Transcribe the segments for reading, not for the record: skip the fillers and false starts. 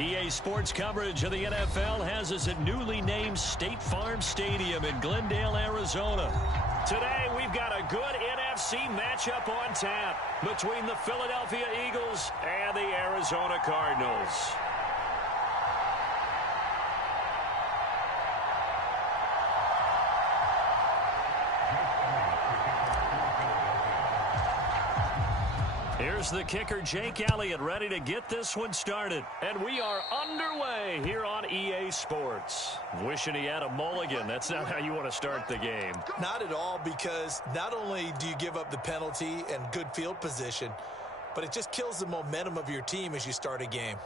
EA Sports coverage of the NFL has us at newly named State Farm Stadium in Glendale, Arizona. Today, we've got a good NFC matchup on tap between the Philadelphia Eagles and the Arizona Cardinals. Here's the kicker, Jake Elliott, ready to get this one started. And we are underway here on EA Sports. Wishing he had a mulligan. That's not how you want to start the game. Not at all, because not only do you give up the penalty and good field position, but it just kills the momentum of your team as you start a game.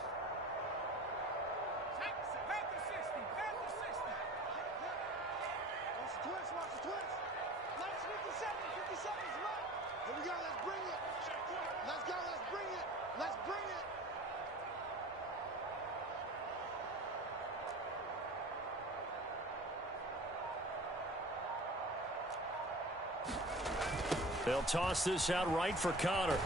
They'll toss this out right for Connor.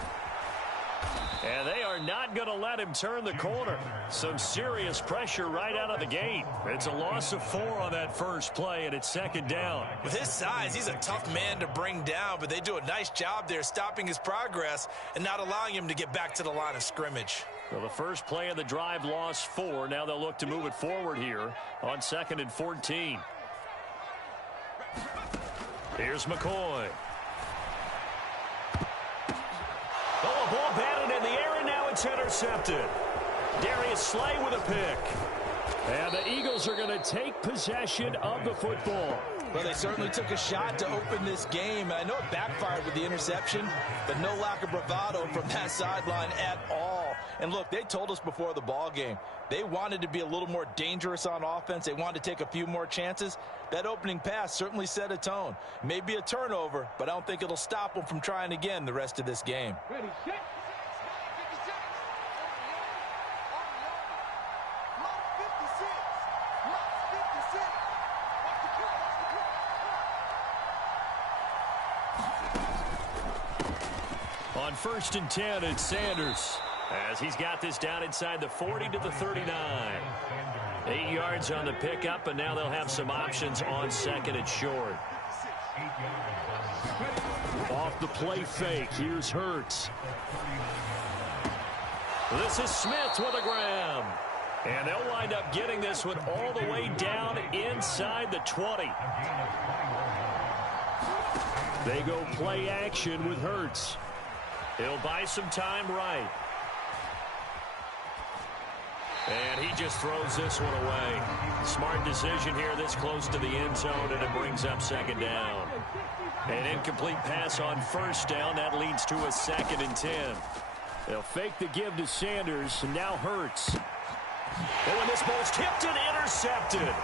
And they are not going to let him turn the corner. Some serious pressure right out of the gate. It's a loss of 4 on that first play, and it's second down. With his size, he's a tough man to bring down, but they do a nice job there stopping his progress and not allowing him to get back to the line of scrimmage. Well, the first play of the drive lost 4. Now they'll look to move it forward here on 2nd and 14. Here's McCoy. Oh, a ball batted in the air, and now it's intercepted. Darius Slay with a pick. And the Eagles are going to take possession of the football. Well, they certainly took a shot to open this game. I know it backfired with the interception, but no lack of bravado from that sideline at all. And look, they told us before the ball game, they wanted to be a little more dangerous on offense. They wanted to take a few more chances. That opening pass certainly set a tone. Maybe a turnover, but I don't think it'll stop them from trying again the rest of this game. Ready, set. On 1st and 10, it's Sanders, as he's got this down inside the 40 to the 39. 8 yards on the pickup, and now they'll have some options on 2nd and short. Off the play fake, here's Hurts. This is Smith with a grab. And they'll wind up getting this one all the way down inside the 20. They go play action with Hurts. He'll buy some time right. And he just throws this one away. Smart decision here this close to the end zone, and it brings up 2nd down. An incomplete pass on 1st down. That leads to a 2nd and 10. They'll fake the give to Sanders, and now Hurts. And when this ball's tipped and intercepted,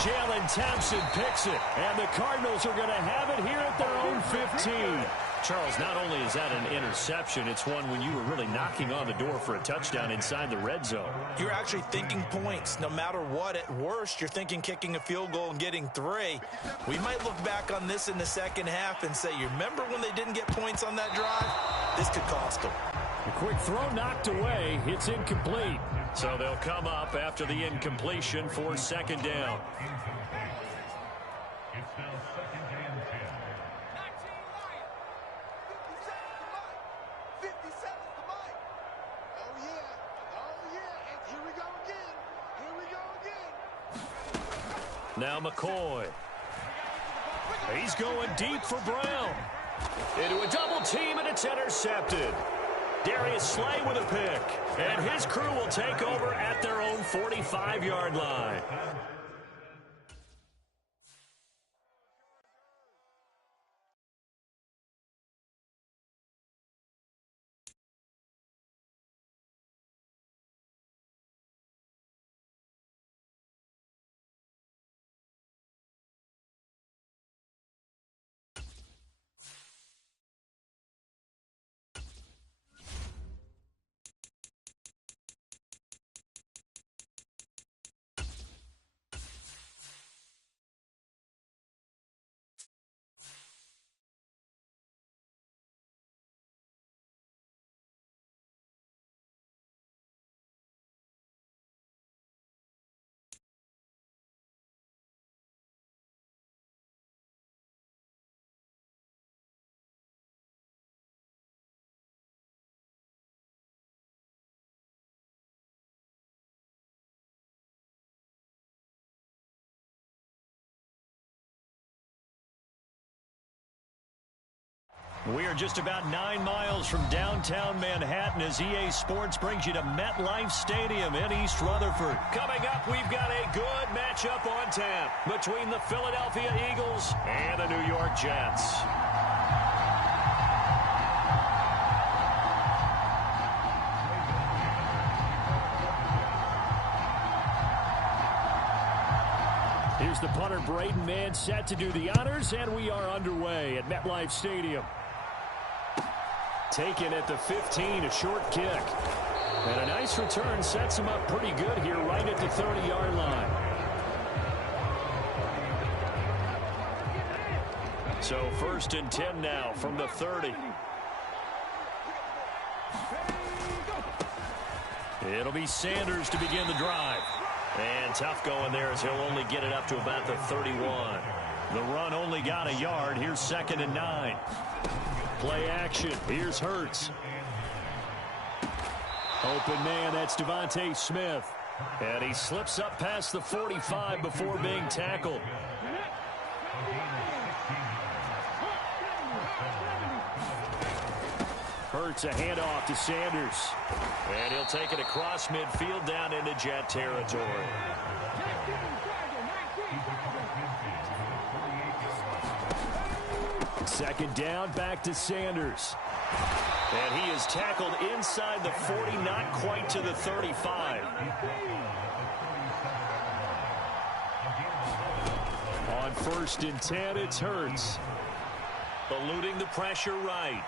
Jalen Thompson picks it, and the Cardinals are going to have it here at their own 15. Charles, not only is that an interception, it's one when you were really knocking on the door for a touchdown inside the red zone. You're actually thinking points. No matter what, at worst, you're thinking kicking a field goal and getting 3. We might look back on this in the second half and say, you remember when they didn't get points on that drive? This could cost them. A quick throw knocked away. It's incomplete. So they'll come up after the incompletion for 2nd down. Now McCoy. He's going deep for Brown. Into a double team, and it's intercepted. Darius Slay with a pick. And his crew will take over at their own 45-yard line. We are just about 9 miles from downtown Manhattan as EA Sports brings you to MetLife Stadium in East Rutherford. Coming up, we've got a good matchup on tap between the Philadelphia Eagles and the New York Jets. Here's the punter, Braden Mann, set to do the honors, and we are underway at MetLife Stadium. Taken at the 15, a short kick. And a nice return sets him up pretty good here right at the 30-yard line. So 1st and 10 now from the 30. It'll be Sanders to begin the drive. And tough going there as he'll only get it up to about the 31. The run only got a yard. Here's 2nd and 9. Play action. Here's Hurts. Open man, that's Devontae Smith. And he slips up past the 45 before being tackled. Hurts a handoff to Sanders. And he'll take it across midfield down into Jet territory. Second down, back to Sanders. And he is tackled inside the 40, not quite to the 35. On 1st and 10, it's Hurts. Eluding the pressure right.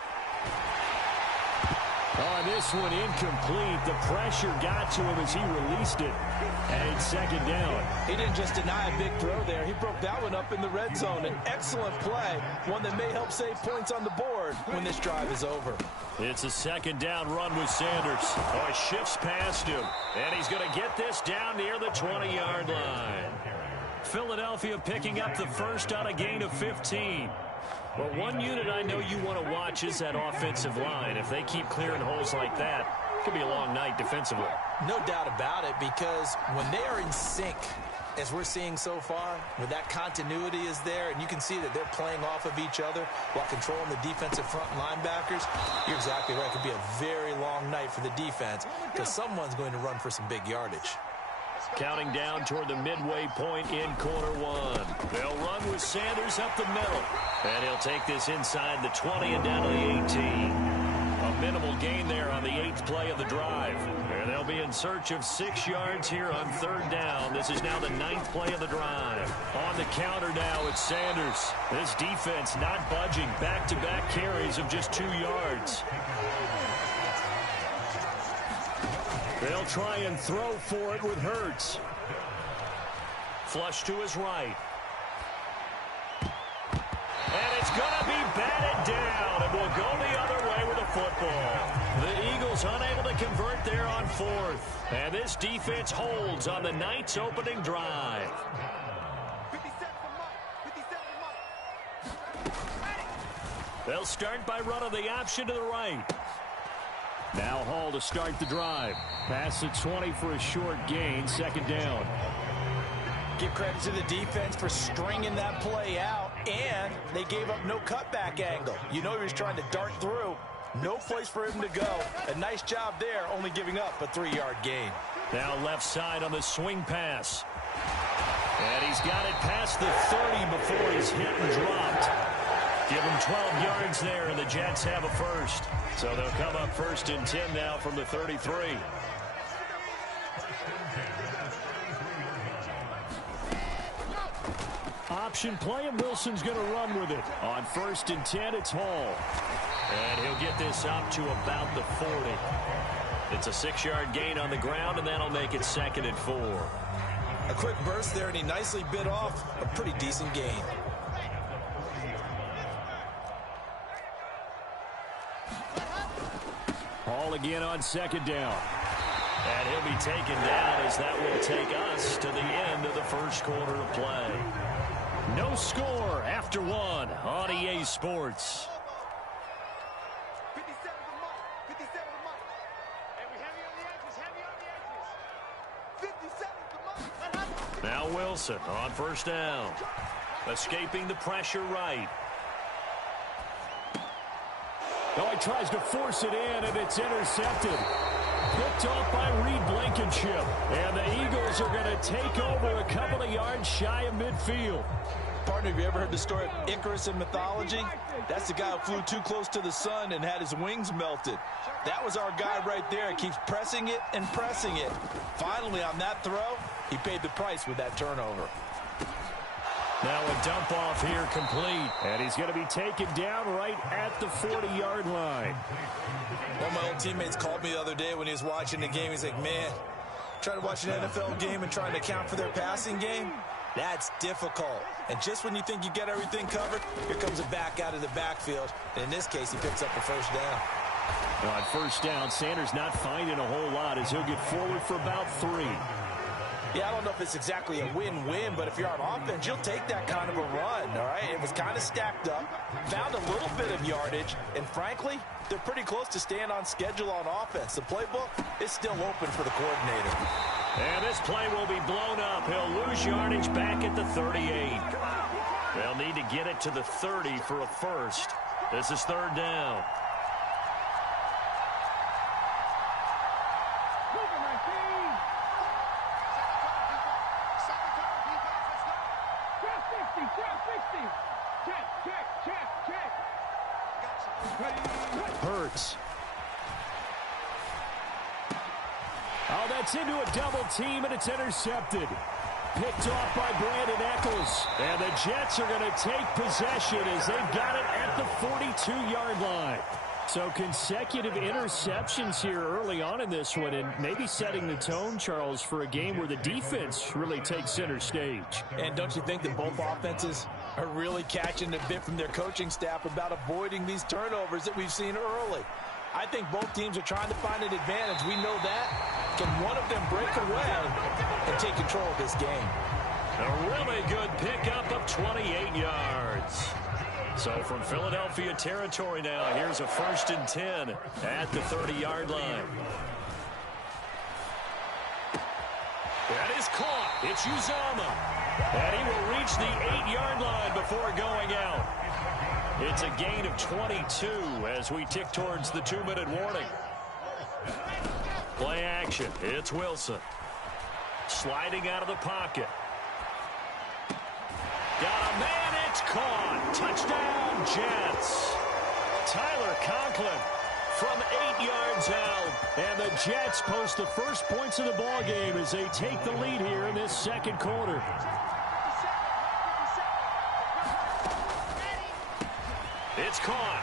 On this one, incomplete. The pressure got to him as he released it. And it's 2nd down. He didn't just deny a big throw there. He broke that one up in the red zone. An excellent play, one that may help save points on the board when this drive is over. It's a 2nd down run with Sanders. Oh, he shifts past him. And he's going to get this down near the 20-yard line. Philadelphia picking up the first on a gain of 15. Well, one unit I know you want to watch is that offensive line. If they keep clearing holes like that, it could be a long night defensively. No doubt about it, because when they are in sync, as we're seeing so far, when that continuity is there, and you can see that they're playing off of each other while controlling the defensive front linebackers, you're exactly right. It could be a very long night for the defense because someone's going to run for some big yardage. Counting down toward the midway point in quarter one. They'll run with Sanders up the middle. And he'll take this inside the 20 and down to the 18. A minimal gain there on the 8th play of the drive. And they'll be in search of 6 yards here on 3rd down. This is now the 9th play of the drive. On the counter now, it's Sanders. This defense not budging. Back-to-back carries of just 2 yards. They'll try and throw for it with Hurts. Flush to his right. And it's going to be batted down, and will go the other way with the football. The Eagles unable to convert there on 4th. And this defense holds on the night's opening drive. They'll start by running the option to the right. Now Hall to start the drive. Pass at 20 for a short gain. 2nd down. Give credit to the defense for stringing that play out, and they gave up no cutback angle. You know he was trying to dart through. No place for him to go. A nice job there, only giving up a 3-yard gain. Now left side on the swing pass. And he's got it past the 30 before he's hit and dropped. Give him 12 yards there, and the Jets have a first. So they'll come up 1st and 10 now from the 33. Option play, and Wilson's going to run with it. On 1st and 10, it's Hall. And he'll get this up to about the 40. It's a 6-yard gain on the ground, and that'll make it 2nd and 4. A quick burst there, and he nicely bit off a pretty decent gain. Hall again on 2nd down. And he'll be taken down as that will take us to the end of the first quarter of play. No score after 1 on EA Sports. Now Wilson on 1st down. Escaping the pressure right. Oh, he tries to force it in, and it's intercepted. Picked off by Reed Blankenship. And the Eagles are going to take over a couple of yards shy of midfield. Partner, have you ever heard the story of Icarus in mythology? That's the guy who flew too close to the sun and had his wings melted. That was our guy right there. He keeps pressing it and pressing it. Finally, on that throw, he paid the price with that turnover. Now a dump off here complete. And he's going to be taken down right at the 40-yard line. One of my old teammates called me the other day when he was watching the game. He's like, man, trying to watch an NFL game and trying to account for their passing game? That's difficult. And just when you think you get everything covered, here comes a back out of the backfield. And in this case, he picks up a first down. On first down, Sanders not finding a whole lot as he'll get forward for about 3. Yeah, I don't know if it's exactly a win-win, but if you're on offense, you'll take that kind of a run, all right? It was kind of stacked up, found a little bit of yardage, and frankly, they're pretty close to staying on schedule on offense. The playbook is still open for the coordinator. And this play will be blown up. He'll lose yardage back at the 38. They'll need to get it to the 30 for a first. This is third down. Hurts. Oh, that's into a double team, and it's intercepted. Picked off by Brandon Eccles. And the Jets are going to take possession as they've got it at the 42-yard line. So consecutive interceptions here early on in this one, and maybe setting the tone, Charles, for a game where the defense really takes center stage. And don't you think that both offenses are really catching a bit from their coaching staff about avoiding these turnovers that we've seen early? I think both teams are trying to find an advantage. We know that. Can one of them break away and take control of this game? A really good pickup of 28 yards. So from Philadelphia territory now, here's a 1st and 10 at the 30-yard line. That is caught. It's Uzama. And he will reach the 8-yard line before going out. It's a gain of 22 as we tick towards the 2-minute warning. Play action. It's Wilson. Sliding out of the pocket. Got a man. It's caught. Touchdown, Jets. Tyler Conklin from 8 yards out. And the Jets post the first points of the ball game as they take the lead here in this second quarter. It's caught.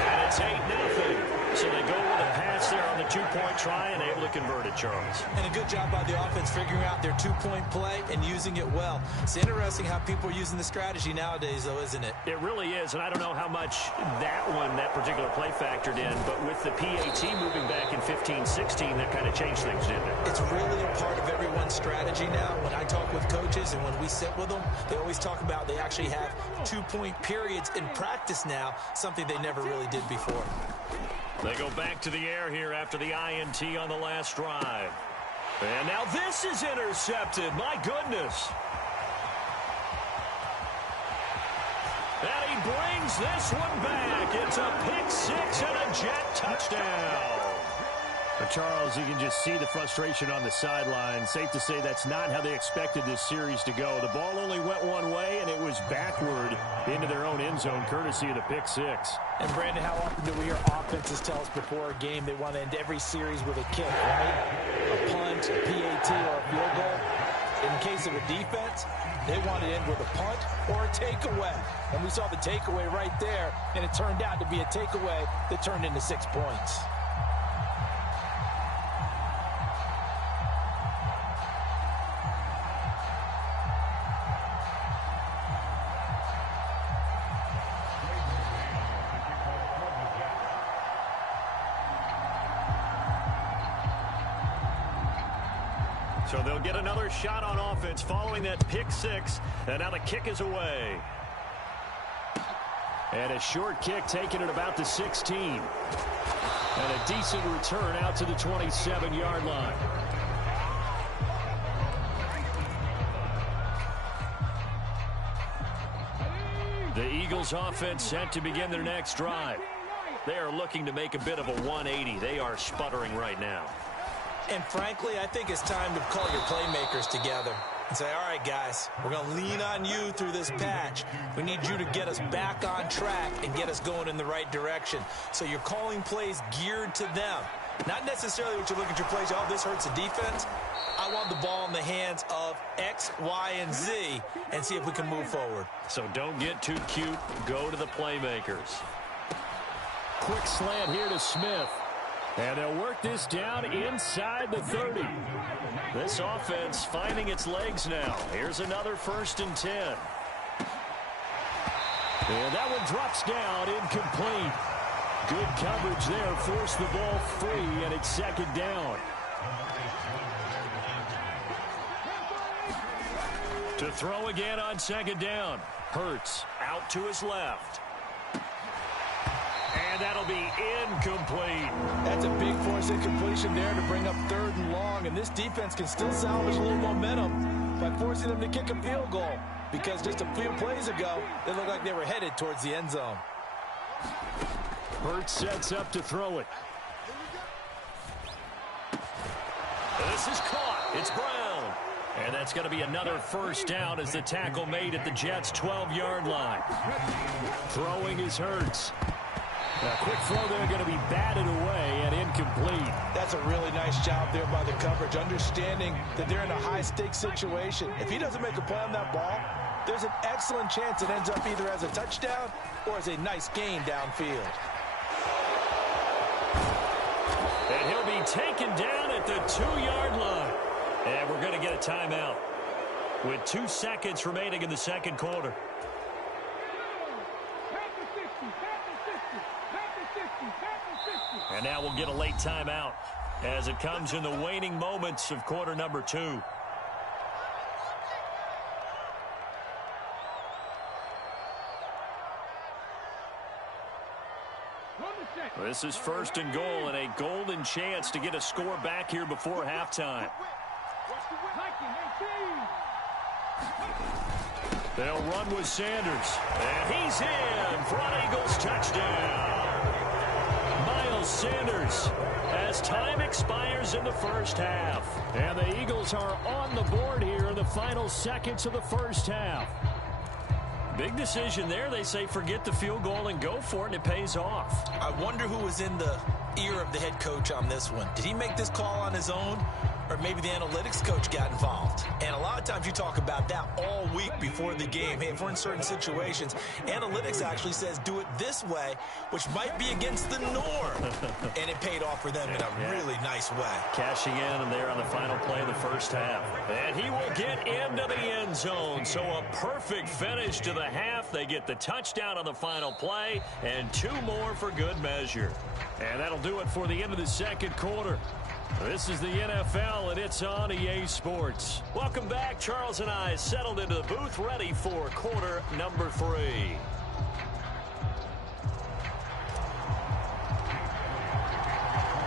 And it's 8-0. So they go with a pass there on the 2-point try and able to convert it, Charles. And a good job by the offense figuring out their 2-point play and using it well. It's interesting how people are using the strategy nowadays, though, isn't it? It really is, and I don't know how much that particular play factored in, but with the PAT moving back in 15-16, that kind of changed things, didn't it? It's really a part of everyone's strategy now. When I talk with coaches and when we sit with them, they always talk about they actually have 2-point periods in practice now, something they never really did before. They go back to the air here after the INT on the last drive. And now this is intercepted. My goodness. And he brings this one back. It's a pick six and a Jet touchdown. But Charles, you can just see the frustration on the sideline. Safe to say that's not how they expected this series to go. The ball only went one way, and it was backward into their own end zone, courtesy of the pick six. And, Brandon, how often do we hear offenses tell us before a game they want to end every series with a kick, right? A punt, a PAT, or a field goal. In case of a defense, they want to end with a punt or a takeaway. And we saw the takeaway right there, and it turned out to be a takeaway that turned into 6 points. So they'll get another shot on offense following that pick six. And now the kick is away. And a short kick taken at about the 16. And a decent return out to the 27-yard line. The Eagles offense set to begin their next drive. They are looking to make a bit of a 180. They are sputtering right now. And frankly, I think it's time to call your playmakers together and say, all right, guys, we're going to lean on you through this patch. We need you to get us back on track and get us going in the right direction. So you're calling plays geared to them. Not necessarily what you look at your plays, oh, this hurts the defense. I want the ball in the hands of X, Y, and Z and see if we can move forward. So don't get too cute. Go to the playmakers. Quick slant here to Smith. And they'll work this down inside the 30. This offense finding its legs now. Here's another 1st and 10. And that one drops down, incomplete. Good coverage there, forced the ball free, and it's 2nd down. To throw again on 2nd down. Hurts out to his left. And that'll be incomplete. That's a big force incompletion there to bring up 3rd and long. And this defense can still salvage a little momentum by forcing them to kick a field goal. Because just a few plays ago, they looked like they were headed towards the end zone. Hurts sets up to throw it. This is caught. It's Brown. And that's going to be another 1st down as the tackle made at the Jets' 12-yard line. Throwing is Hurts. A quick throw there going to be batted away and incomplete. That's a really nice job there by the coverage, understanding that they're in a high-stakes situation. If he doesn't make a play on that ball, there's an excellent chance it ends up either as a touchdown or as a nice gain downfield. And he'll be taken down at the 2-yard line. And we're going to get a timeout with 2 seconds remaining in the 2nd quarter. And now we'll get a late timeout as it comes in the waning moments of quarter number 2. This is 1st and goal and a golden chance to get a score back here before halftime. They'll run with Sanders. And he's in for an Eagles touchdown. Miles Sanders as time expires in the 1st half. And the Eagles are on the board here in the final seconds of the 1st half. Big decision there. They say forget the field goal and go for it, and it pays off. I wonder who was in the ear of the head coach on this one. Did he make this call on his own? Or maybe the analytics coach got involved. And a lot of times you talk about that all week before the game. Hey, if we're in certain situations, analytics actually says do it this way, which might be against the norm. And it paid off for them in a really nice way. Cashing in there on the final play of the 1st half. And he will get into the end zone. So a perfect finish to the half. They get the touchdown on the final play and 2 more for good measure. And that'll do it for the end of the 2nd quarter. This is the NFL, and it's on EA Sports. Welcome back. Charles and I settled into the booth, ready for quarter number 3.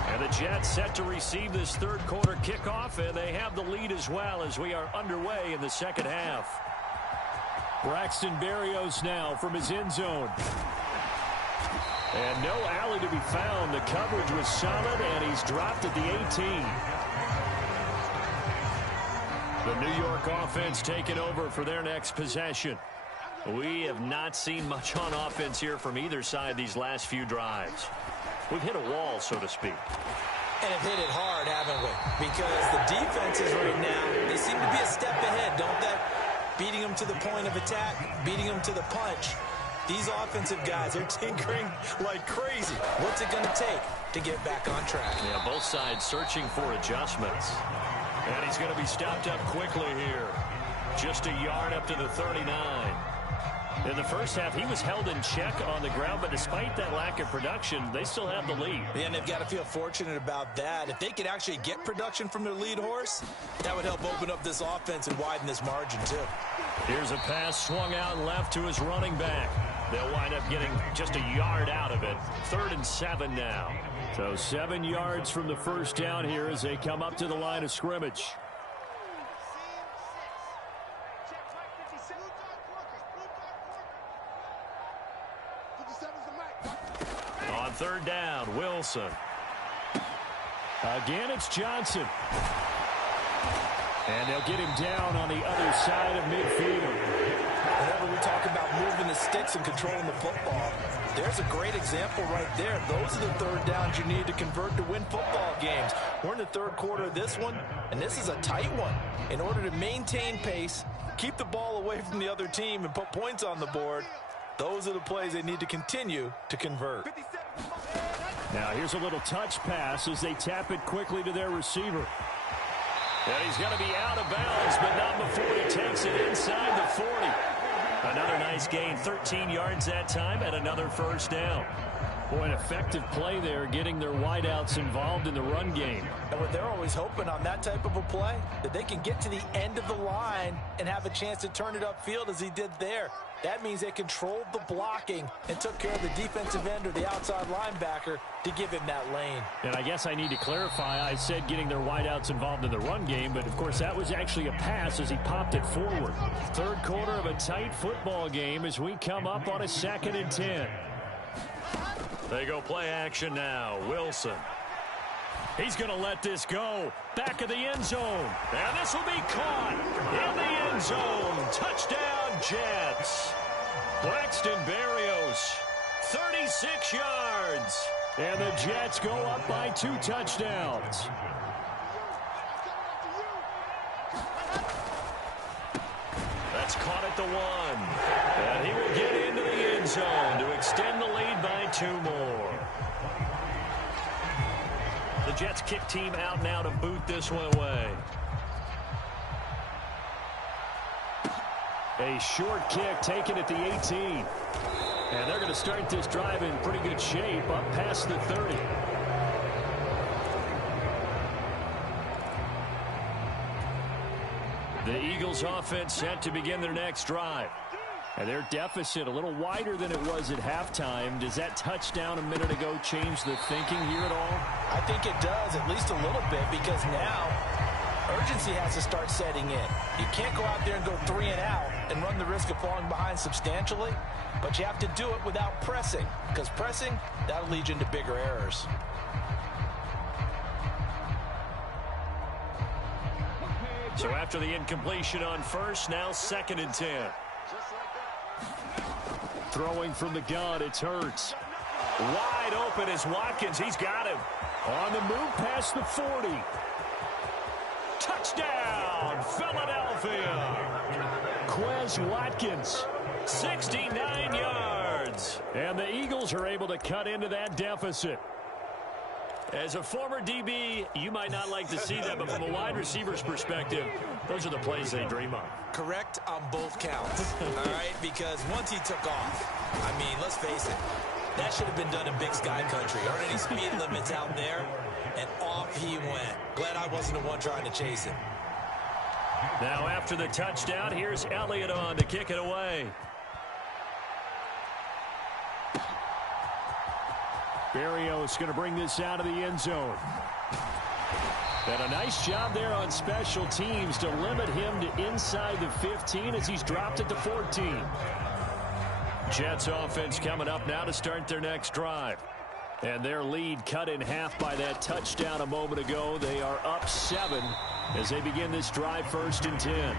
And the Jets set to receive this 3rd quarter kickoff, and they have the lead as well as we are underway in the 2nd half. Braxton Berrios now from his end zone. And no alley to be found. The coverage was solid, and he's dropped at the 18. The New York offense taking over for their next possession. We have not seen much on offense here from either side these last few drives. We've hit a wall, so to speak. And have hit it hard, haven't we? Because the defenses right now, they seem to be a step ahead, don't they? Beating them to the point of attack, beating them to the punch. These offensive guys are tinkering like crazy. What's it going to take to get back on track? Yeah, both sides searching for adjustments. And he's going to be stopped up quickly here. Just a yard up to the 39. In the 1st half, he was held in check on the ground, but despite that lack of production, they still have the lead. And they've got to feel fortunate about that. If they could actually get production from their lead horse, that would help open up this offense and widen this margin, too. Here's a pass swung out left to his running back. They'll wind up getting just a yard out of it. 3rd and 7 now. So 7 yards from the 1st down here as they come up to the line of scrimmage. On third down, Wilson. Again, it's Johnson. And they'll get him down on the other side of midfield. Whenever we talk about moving the sticks and controlling the football, there's a great example right there. Those are the third downs you need to convert to win football games. We're in the third quarter of this one, and this is a tight one. In order to maintain pace, keep the ball away from the other team, and put points on the board, those are the plays they need to continue to convert. Now here's a little touch pass as they tap it quickly to their receiver. And he's going to be out of bounds, but not before he takes it inside the 40. Another nice gain, 13 yards that time, and another first down. Boy, an effective play there, getting their wideouts involved in the run game. And what they're always hoping on that type of a play, that they can get to the end of the line and have a chance to turn it upfield as he did there. That means they controlled the blocking and took care of the defensive end or the outside linebacker to give him that lane. And I guess I need to clarify, I said getting their wideouts involved in the run game, but of course that was actually a pass as he popped it forward. Third quarter of a tight football game as we come up on a 2nd and 10. They go play action now. Wilson. He's going to let this go. Back of the end zone. And this will be caught in the end zone. Touchdown, Jets. Braxton Berrios, 36 yards. And the Jets go up by 2 touchdowns. That's caught at the 1. And he will get into the end zone to extend the lead by 2 more. The Jets kick team out now to boot this one away. A short kick taken at the 18. And they're going to start this drive in pretty good shape up past the 30. The Eagles offense set to begin their next drive. And their deficit a little wider than it was at halftime. Does that touchdown a minute ago change the thinking here at all? I think it does, at least a little bit, because now urgency has to start setting in. You can't go out there and go 3 and out and run the risk of falling behind substantially, but you have to do it without pressing, because pressing, that'll lead you into bigger errors. So after the incompletion on first, now 2nd and 10. Throwing from the gun, it's Hurts. Wide open is Watkins. He's got him. On the move past the 40. Touchdown, Philadelphia. Quez Watkins. 69 yards. And the Eagles are able to cut into that deficit. As a former DB, you might not like to see that, but from a wide receiver's perspective, those are the plays they dream of. Correct on both counts, all right? Because once he took off, I mean, let's face it, that should have been done in Big Sky Country. Aren't any speed limits out there? And off he went. Glad I wasn't the one trying to chase him. Now after the touchdown, here's Elliott on to kick it away. Berrios going to bring this out of the end zone. And a nice job there on special teams to limit him to inside the 15 as he's dropped at the 14. Jets offense coming up now to start their next drive. And their lead cut in half by that touchdown a moment ago. They are up 7 as they begin this drive 1st and 10.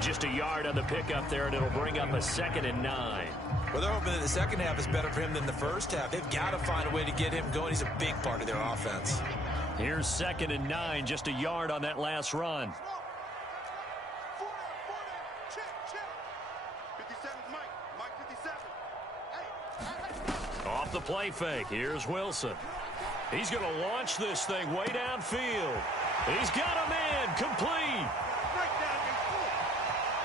Just a yard on the pickup there, and it'll bring up a 2nd and 9. Well, they're hoping that the second half is better for him than the first half. They've got to find a way to get him going. He's a big part of their offense. Here's 2nd and 9, just a yard on that last run. Off the play fake, here's Wilson. He's going to launch this thing way downfield. He's got a man complete.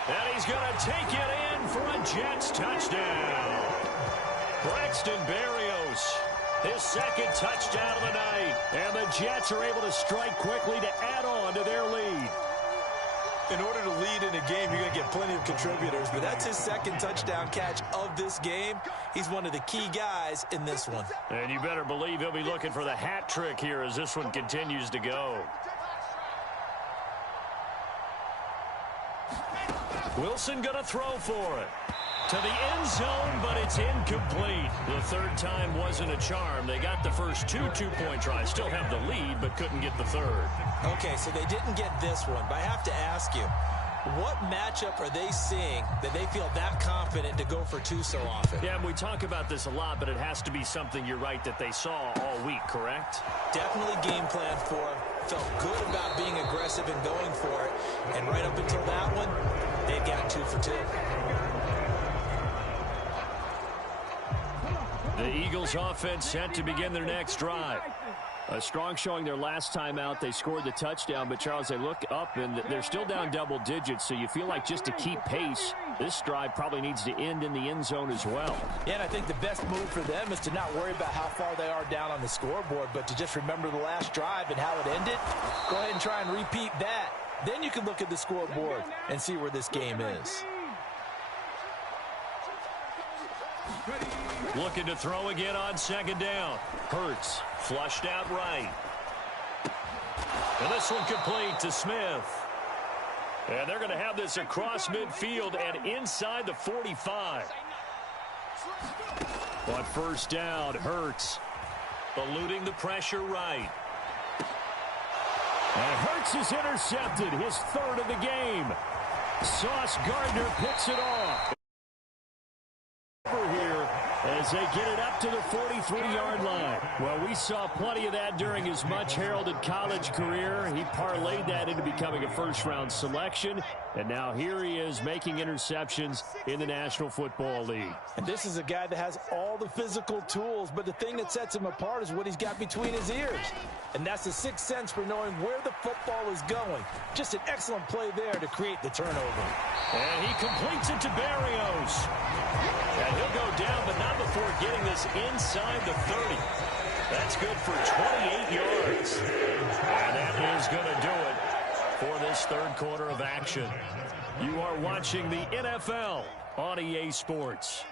And he's going to take it in for a Jets touchdown. Braxton Berrios, his 2nd touchdown of the night. And the Jets are able to strike quickly to add on to their lead. In order to lead in a game, you're going to get plenty of contributors, but that's his 2nd touchdown catch of this game. He's one of the key guys in this one. And you better believe he'll be looking for the hat trick here as this one continues to go. Wilson going to throw for it. To the end zone, but it's incomplete. The third time wasn't a charm. They got the first two-point tries. Still have the lead, but couldn't get the third. Okay, so they didn't get this one, but I have to ask you, what matchup are they seeing that they feel that confident to go for two so often? Yeah, we talk about this a lot, but it has to be something, you're right, that they saw all week, correct? Definitely game plan for, felt good about being aggressive and going for it, and right up until that one, they got 2 for 2. The Eagles offense set to begin their next drive. A strong showing their last time out. They scored the touchdown, but, Charles, they look up, and they're still down double digits, so you feel like just to keep pace, this drive probably needs to end in the end zone as well. Yeah, and I think the best move for them is to not worry about how far they are down on the scoreboard, but to just remember the last drive and how it ended. Go ahead and try and repeat that. Then you can look at the scoreboard and see where this game is. Looking to throw again on second down. Hurts flushed out right. And this one complete to Smith. And they're going to have this across midfield and inside the 45. But first down, Hurts eluding the pressure right. And Hurts is intercepted, his third of the game. Sauce Gardner picks it off. Over here as they get it up to the 43-yard line. Well, we saw plenty of that during his much-heralded college career. He parlayed that into becoming a first-round selection, and now here he is making interceptions in the National Football League. And this is a guy that has all the physical tools, but the thing that sets him apart is what he's got between his ears. And that's the sixth sense for knowing where the football is going. Just an excellent play there to create the turnover. And he completes it to Barrios. And he'll go down, but not before getting this inside the 30. That's good for 28 yards. And that is going to do it for this third quarter of action. You are watching the NFL on EA Sports.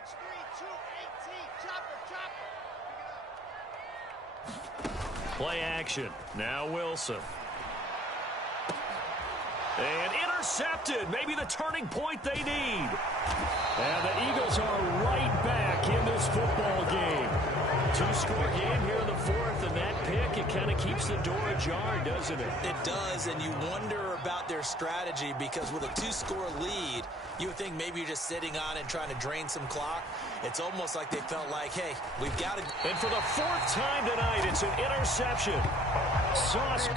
Play action. Now Wilson. And intercepted. Maybe the turning point they need. And the Eagles are right back in this football game. Two-score game here in the fourth, and that pick, it kind of keeps the door ajar, doesn't it? It does, and you wonder about their strategy because with a two-score lead, you would think maybe you're just sitting on and trying to drain some clock. It's almost like they felt like, hey, we've got to... And for the fourth time tonight, it's an interception. Sauce...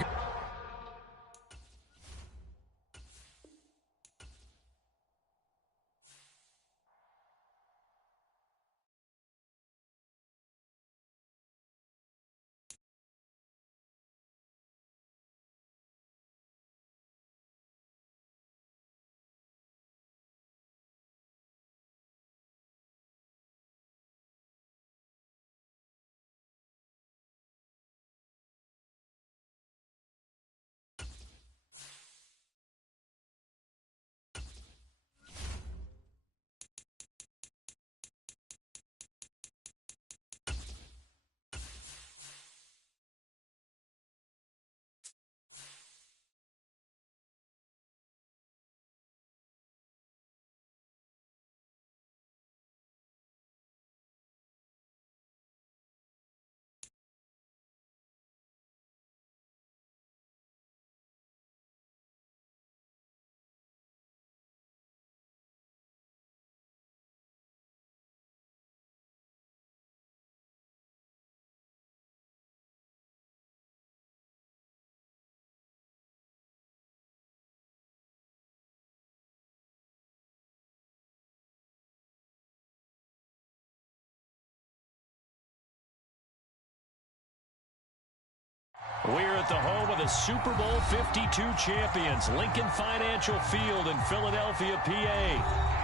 We're at the home of the Super Bowl 52 champions, Lincoln Financial Field in Philadelphia, PA.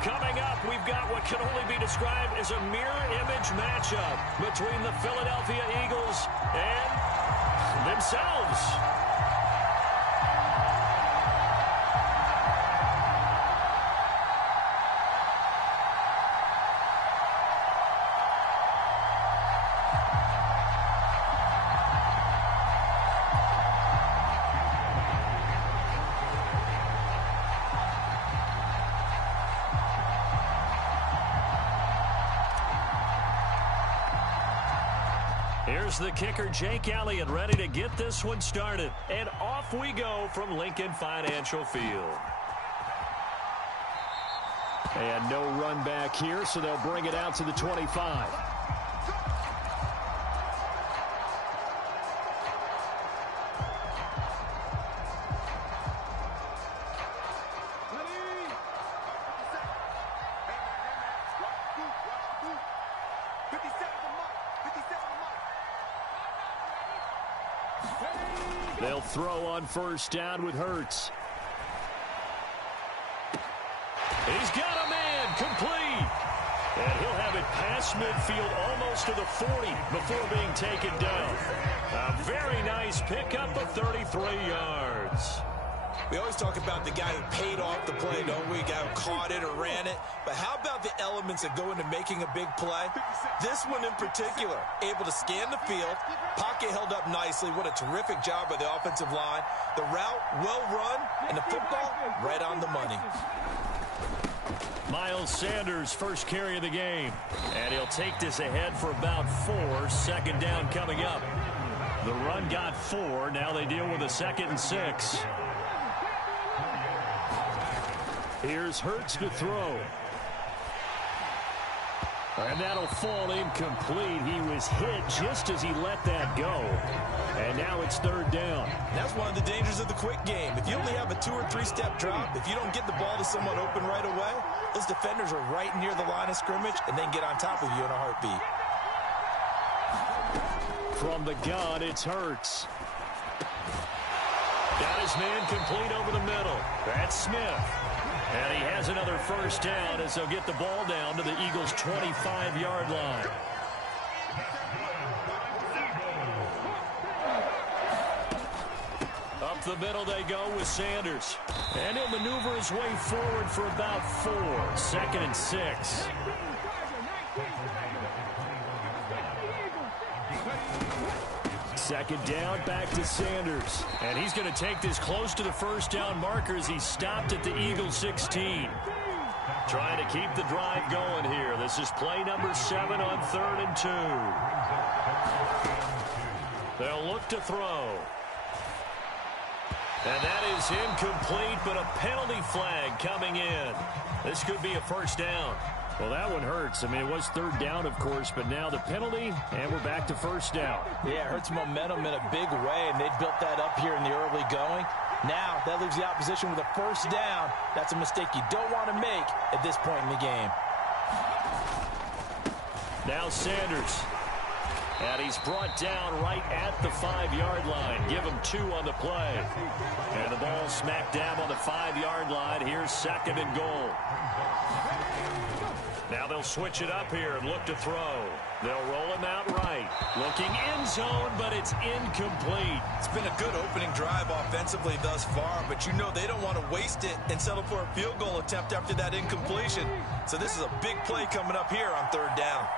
Coming up, we've got what can only be described as a mirror image matchup between the Philadelphia Eagles and themselves. Here's the kicker, Jake Elliott, ready to get this one started. And off we go from Lincoln Financial Field. And no run back here, so they'll bring it out to the 25. They'll throw on first down with Hurts. He's got a man, complete. And he'll have it past midfield almost to the 40 before being taken down. A very nice pickup of 33 yards. We always talk about the guy who paid off the play, don't we? Guy who caught it or ran it. But how about the elements that go into making a big play? This one in particular, able to scan the field. Pocket held up nicely. What a terrific job by the offensive line. The route, well run, and the football, right on the money. Miles Sanders, first carry of the game. And he'll take this ahead for about 4. Second down coming up. The run got 4. Now they deal with a 2nd and 6. Here's Hurts to throw. And that'll fall incomplete. He was hit just as he let that go. And now it's 3rd down. That's one of the dangers of the quick game. If you only have a 2- or 3-step drop, if you don't get the ball to someone open right away, those defenders are right near the line of scrimmage and then get on top of you in a heartbeat. From the gun, it's Hurts. Got his man complete over the middle. That's Smith. And he has another first down as they'll get the ball down to the Eagles' 25-yard line. Up the middle they go with Sanders. And he'll maneuver his way forward for about 4. 2nd and 6. Second down, back to Sanders. And he's going to take this close to the first down marker as he stopped at the Eagles 16. Trying to keep the drive going here. This is play number 7 on 3rd and 2. They'll look to throw. And that is incomplete, but a penalty flag coming in. This could be a first down. Well, that one hurts. I mean, it was 3rd down, of course, but now the penalty, and we're back to first down. Yeah, it hurts momentum in a big way, and they built that up here in the early going. Now, that leaves the opposition with a first down. That's a mistake you don't want to make at this point in the game. Now Sanders. And he's brought down right at the 5-yard line. Give him 2 on the play. And the ball smack dab on the 5-yard line. Here's 2nd and goal. Now they'll switch it up here and look to throw. They'll roll him out right. Looking end zone, but it's incomplete. It's been a good opening drive offensively thus far, but you know they don't want to waste it and settle for a field goal attempt after that incompletion. So this is a big play coming up here on 3rd down.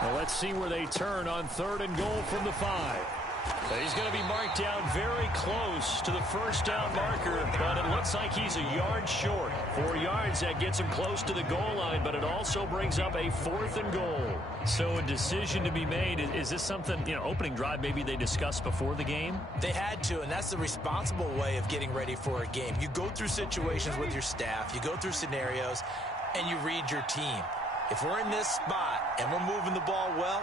Well, let's see where they turn on 3rd and goal from the 5. He's going to be marked down very close to the first down marker, but it looks like he's a yard short. 4 yards, that gets him close to the goal line, but it also brings up a 4th and goal. So a decision to be made. Is this something, opening drive maybe they discussed before the game? They had to, and that's the responsible way of getting ready for a game. You go through situations with your staff, you go through scenarios, and you read your team. If we're in this spot and we're moving the ball well,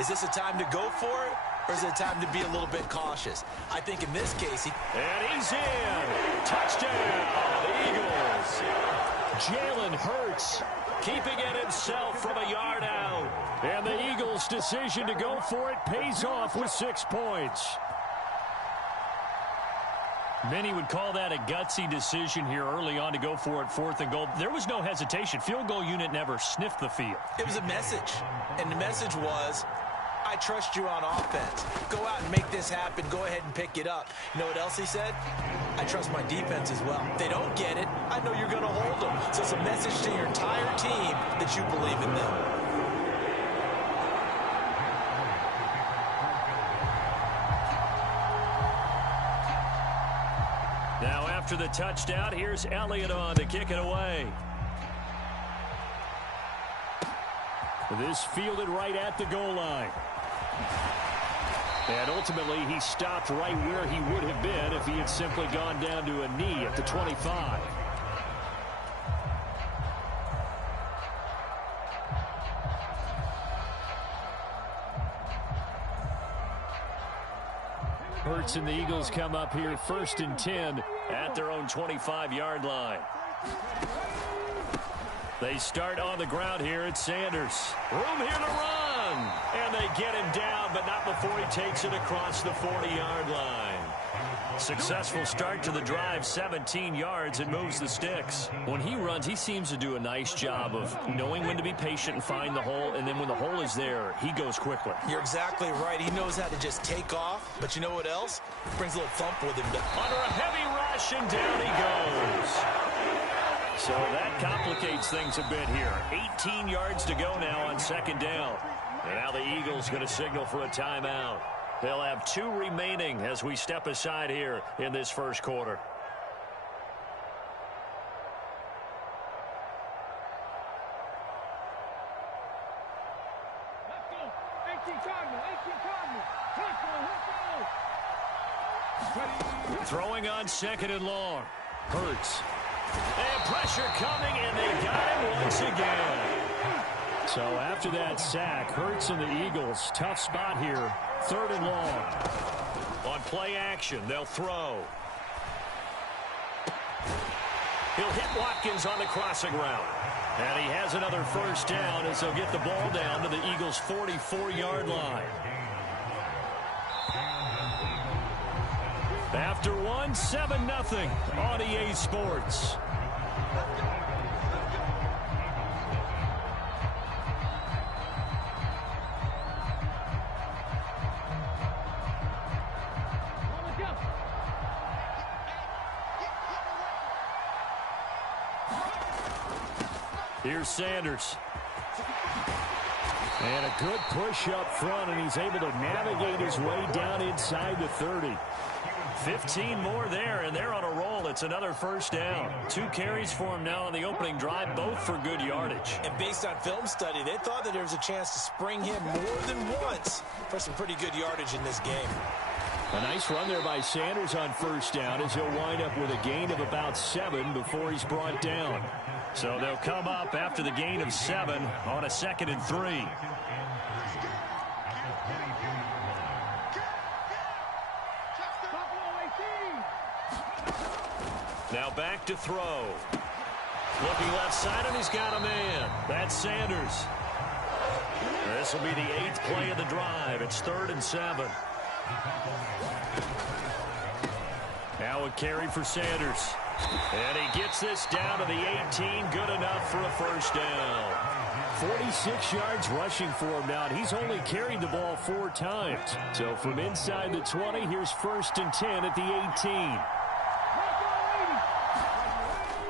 is this a time to go for it? Or is it time to be a little bit cautious? I think in this case, and he's in. Touchdown, Eagles. Jalen Hurts keeping it himself from a yard out. And the Eagles' decision to go for it pays off with 6 points. Many would call that a gutsy decision here early on to go for it 4th and goal. There was no hesitation. Field goal unit never sniffed the field. It was a message, and the message was, I trust you on offense. Go out and make this happen. Go ahead and pick it up. You know what else he said? I trust my defense as well. If they don't get it, I know you're going to hold them. So it's a message to your entire team that you believe in them. after the touchdown. Here's Elliott on to kick it away. This fielded right at the goal line. And ultimately, he stopped right where he would have been if he had simply gone down to a knee at the 25. Hurts and the Eagles come up here 1st and 10 at their own 25-yard line. They start on the ground here at Sanders. Room here to run. And they get him down, but not before he takes it across the 40-yard line. Successful start to the drive, 17 yards, and moves the sticks. When he runs, he seems to do a nice job of knowing when to be patient and find the hole, and then when the hole is there, he goes quickly. You're exactly right. He knows how to just take off, but you know what else? Brings a little thump with him. Under a heavy rush, and down he goes. So that complicates things a bit here. 18 yards to go now on 2nd down. And now the Eagles going to signal for a timeout. They'll have 2 remaining as we step aside here in this first quarter. Let's go. 18 Cardinal. 18 Cardinal. Throwing on 2nd and long. Hurts. And pressure coming, and they got him once again. So after that sack, Hurts and the Eagles, tough spot here, 3rd and long. On play action, they'll throw. He'll hit Watkins on the crossing route. And he has another 1st down as they'll get the ball down to the Eagles' 44-yard line. After one, 7-0 on EA Sports. Here's Sanders. And a good push up front, and he's able to navigate his way down inside the 30. 15 more there, and they're on a roll. It's another 1st down. 2 carries for him now on the opening drive, both for good yardage. And based on film study, they thought that there was a chance to spring him more than once for some pretty good yardage in this game. A nice run there by Sanders on 1st down as he'll wind up with a gain of about 7 before he's brought down. So they'll come up after the gain of 7 on a 2nd and 3. Now back to throw. Looking left side, and he's got a man. That's Sanders. This will be the 8th play of the drive. It's 3rd and 7. Now a carry for Sanders. And he gets this down to the 18. Good enough for a 1st down. 46 yards rushing for him now, and he's only carried the ball 4 times. So from inside the 20, here's 1st and 10 at the 18.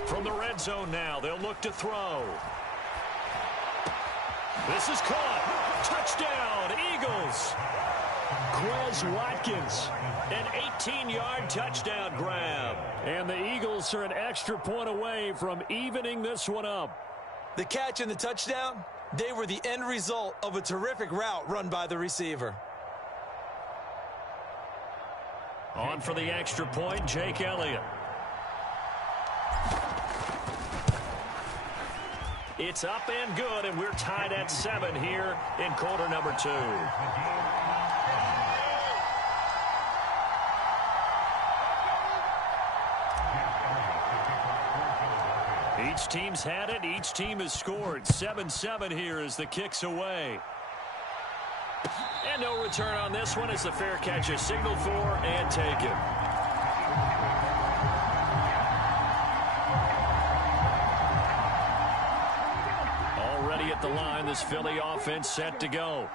From the red zone now, they'll look to throw. This is caught. Touchdown, Eagles. Quez Watkins. An 18-yard touchdown grab. And the Eagles are an extra point away from evening this one up. The catch and the touchdown, they were the end result of a terrific route run by the receiver. On for the extra point, Jake Elliott. It's up and good, and we're tied at 7 here in quarter number 2. Each team's had it. Each team has scored. 7-7 here as the kick's away. And no return on this one as the fair catch is signaled for and taken. Already at the line, this Philly offense set to go.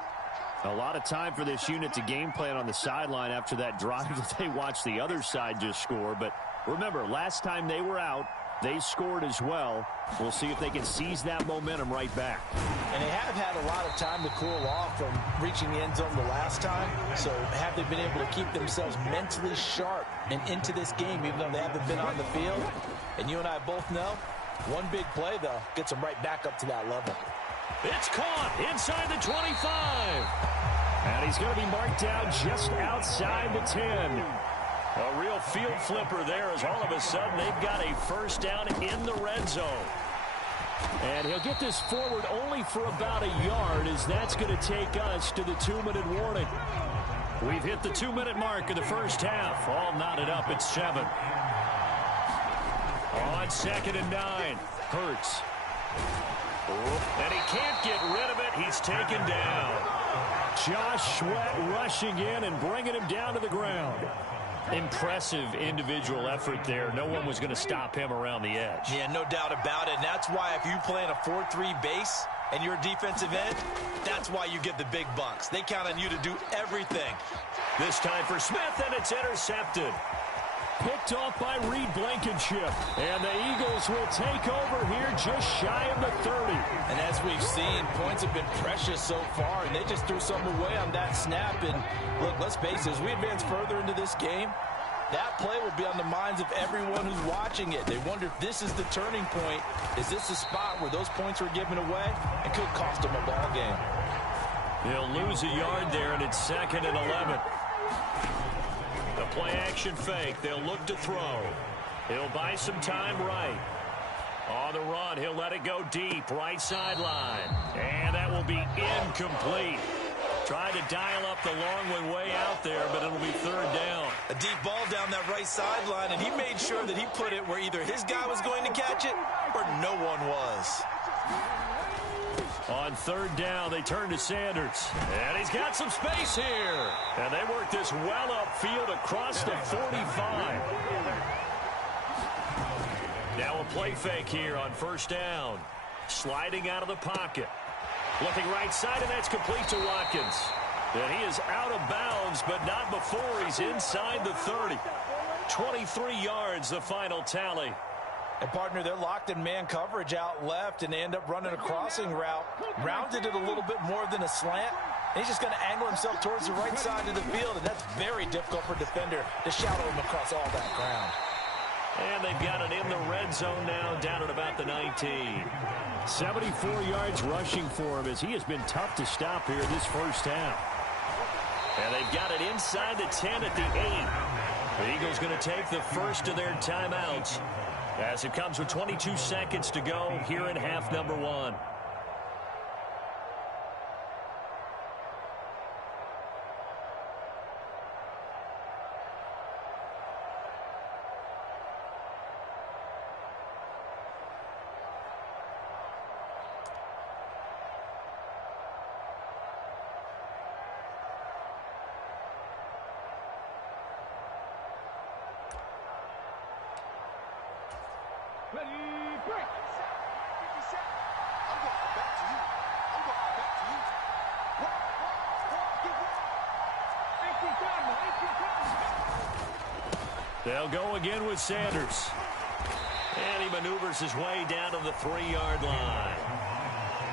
A lot of time for this unit to game plan on the sideline after that drive that they watched the other side just score. But remember, last time they were out, they scored as well. We'll see if they can seize that momentum right back. And they have had a lot of time to cool off from reaching the end zone the last time. So have they been able to keep themselves mentally sharp and into this game, even though they haven't been on the field. And you and I both know, one big play, though, gets them right back up to that level. It's caught inside the 25. And he's going to be marked down just outside the 10. A real field flipper there, as all of a sudden they've got a first down in the red zone. And he'll get this forward only for about a yard, as that's going to take us to the 2-minute warning. We've hit the 2-minute mark of the first half. All knotted up at 7. On 2nd and 9, Hurts. And he can't get rid of it. He's taken down. Josh Sweat rushing in and bringing him down to the ground. Impressive individual effort there. No one was going to stop him around the edge. Yeah, no doubt about it. And that's why if you play in a 4-3 base and you're a defensive end, that's why you get the big bucks. They count on you to do everything. This time for Smith, and it's intercepted. Picked off by Reed Blankenship. And the Eagles will take over here just shy of the 30. And as we've seen, points have been precious so far, and they just threw some away on that snap. And look, let's face it, as we advance further into this game, that play will be on the minds of everyone who's watching it. They wonder if this is the turning point. Is this a spot where those points were given away? It could cost them a ball game. They'll lose a yard there, and it's 2nd and 11. The play-action fake. They'll look to throw. He'll buy some time right. On the run, he'll let it go deep. Right sideline. And that will be incomplete. Tried to dial up the long one way out there, but it'll be 3rd down. A deep ball down that right sideline, and he made sure that he put it where either his guy was going to catch it or no one was. On 3rd down, they turn to Sanders. And he's got some space here. And they work this well upfield across the 45. Now a play fake here on 1st down. Sliding out of the pocket. Looking right side, and that's complete to Watkins. And he is out of bounds, but not before he's inside the 30. 23 yards, the final tally. And, partner, they're locked in man coverage out left, and they end up running a crossing route. Rounded it a little bit more than a slant. And he's just going to angle himself towards the right side of the field, and that's very difficult for a defender to shadow him across all that ground. And they've got it in the red zone now, down at about the 19. 74 yards rushing for him, as he has been tough to stop here this first half. And they've got it inside the 10 at the 8. The Eagles going to take the first of their timeouts, as it comes with 22 seconds to go here in half number 1. Ready, break. They'll go again with Sanders. And he maneuvers his way down to the 3-yard line.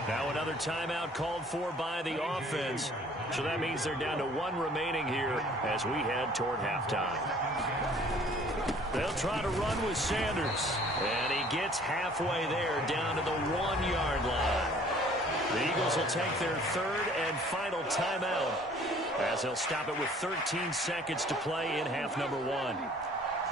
Now another timeout called for by the offense. So that means they're down to 1 remaining here as we head toward halftime. They'll try to run with Sanders. And he gets halfway there, down to the 1-yard line. The Eagles will take their 3rd and final timeout, as they'll stop it with 13 seconds to play in half number 1.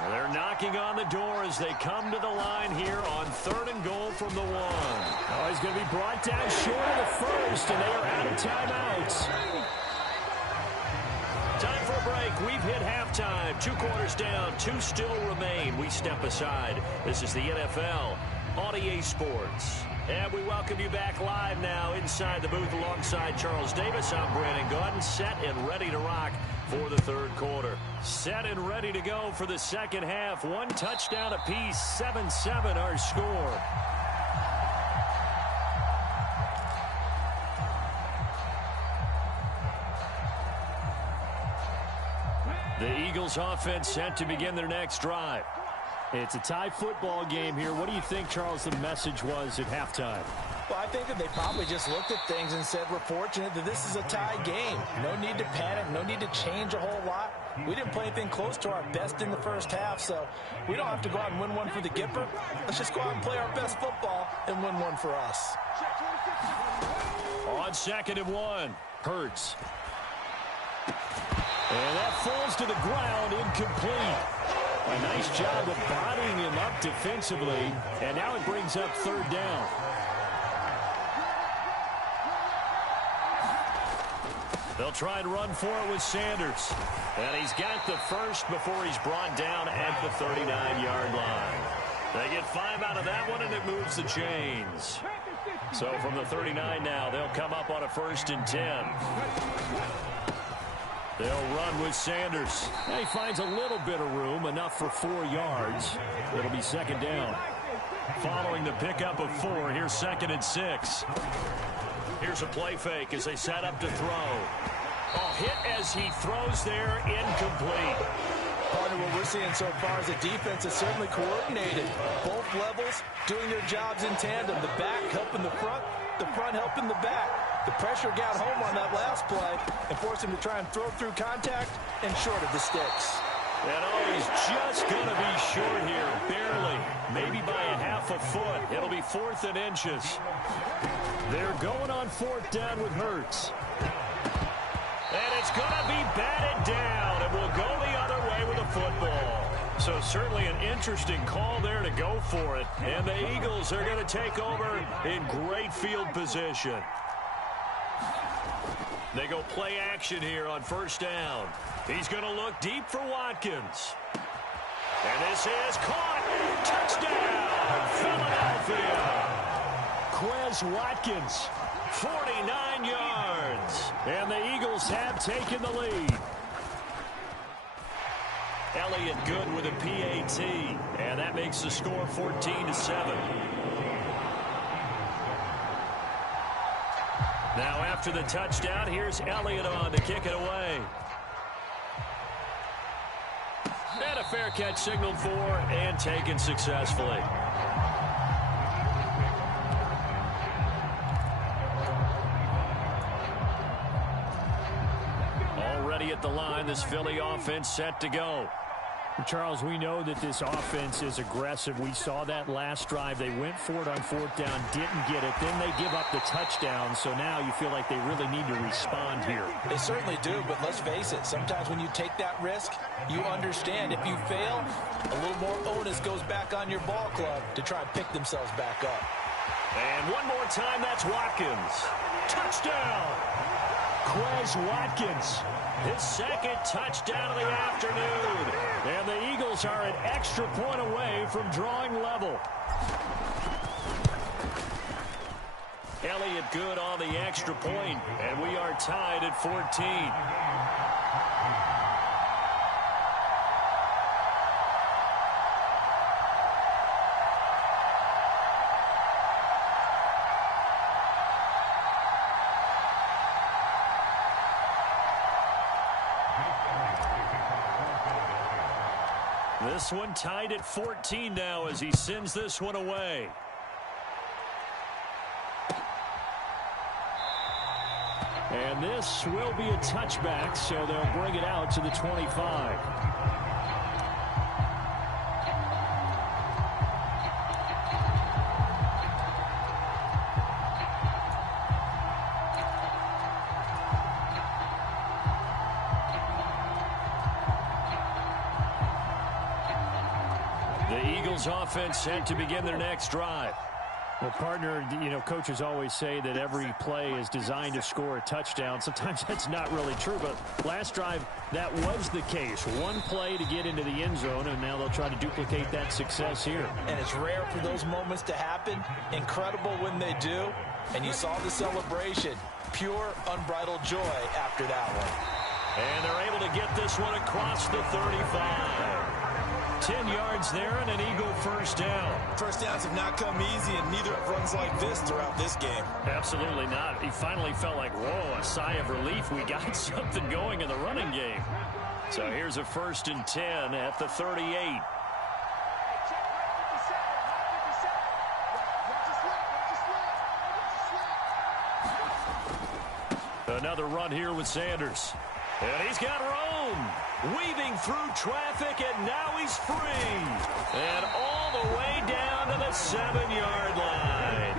They're knocking on the door as they come to the line here on 3rd and goal from the 1. Oh, he's going to be brought down short of the first, and they are out of timeouts. Time for a break. We've hit halftime. 2 quarters down. 2 still remain. We step aside. This is the NFL on EA Sports. And we welcome you back live now inside the booth alongside Charles Davis. I'm Brandon Gaudin, set and ready to rock for the 3rd quarter. Set and ready to go for the 2nd half. 1 touchdown apiece, 7-7 our score. The Eagles offense set to begin their next drive. It's a tie football game here. What do you think, Charles, the message was at halftime? Well, I think that they probably just looked at things and said, we're fortunate that this is a tie game. No need to panic, no need to change a whole lot. We didn't play anything close to our best in the first half, so we don't have to go out and win one for the Gipper. Let's just go out and play our best football and win one for us. On 2nd and 1, Hurts. And that falls to the ground, incomplete. A nice job of bodying him up defensively, and now it brings up 3rd down. They'll try and run for it with Sanders. And he's got the first before he's brought down at the 39-yard line. They get 5 out of that one, and it moves the chains. So from the 39 now, they'll come up on a 1st and 10. They'll run with Sanders. And he finds a little bit of room, enough for 4 yards. It'll be 2nd down. Following the pickup of 4, here's 2nd and 6. Here's a play fake as they set up to throw. Oh, hit as he throws there, incomplete. Partner, what we're seeing so far is a defense is certainly coordinated. Both levels doing their jobs in tandem. The back helping the front helping the back. The pressure got home on that last play and forced him to try and throw through contact and short of the sticks. And he's just going to be short here, barely, maybe by a half a foot. It'll be 4th and inches. They're going on 4th down with Hurts. And it's going to be batted down, and we'll go the other way with the football. So certainly an interesting call there to go for it. And the Eagles are going to take over in great field position. They go play action here on 1st down. He's going to look deep for Watkins. And this is caught. Touchdown, Philadelphia. Quez Watkins, 49 yards. And the Eagles have taken the lead. Elliott good with a PAT. And that makes the score 14-7. Now after the touchdown, here's Elliott on to kick it away. And a fair catch signaled for and taken successfully. Already at the line, this Philly offense set to go. Charles, we know that this offense is aggressive. We saw that last drive. They went for it on 4th down, didn't get it. Then they give up the touchdown. So now you feel like they really need to respond here. They certainly do, but let's face it. Sometimes when you take that risk, you understand if you fail, a little more onus goes back on your ball club to try and pick themselves back up. And one more time, that's Watkins. Touchdown! Quez Watkins, his 2nd touchdown of the afternoon. And the Eagles are an extra point away from drawing level. Elliott good on the extra point, and we are tied at 14. This one tied at 14 now as he sends this one away. And this will be a touchback, so they'll bring it out to the 25. Offense set to begin their next drive. Well, partner, you know, coaches always say that every play is designed to score a touchdown. Sometimes that's not really true, but last drive, that was the case. One play to get into the end zone, and now they'll try to duplicate that success here. And it's rare for those moments to happen. Incredible when they do. And you saw the celebration. Pure, unbridled joy after that one. And they're able to get this one across the 35. 10 yards there and an Eagle 1st down. First downs have not come easy, and neither have runs like this throughout this game. Absolutely not. He finally felt like, whoa, a sigh of relief. We got something going in the running game. So here's a 1st and 10 at the 38. Another run here with Sanders. And he's got room. Weaving through traffic, and now he's free. And all the way down to the 7-yard line.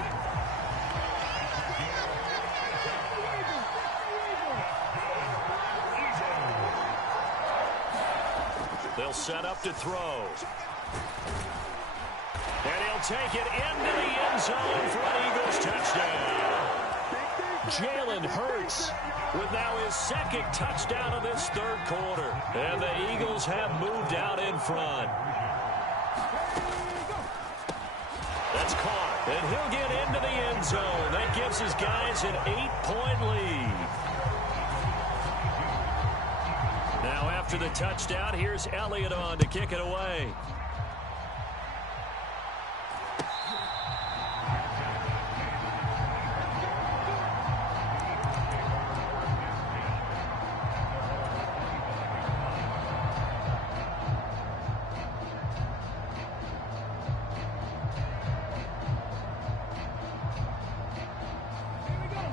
They'll set up to throw. And he'll take it into the end zone for an Eagles touchdown. Jalen Hurts with now his second touchdown of this third quarter. And the Eagles have moved out in front. That's caught. And he'll get into the end zone. That gives his guys an 8-point lead. Now after the touchdown, here's Elliott on to kick it away.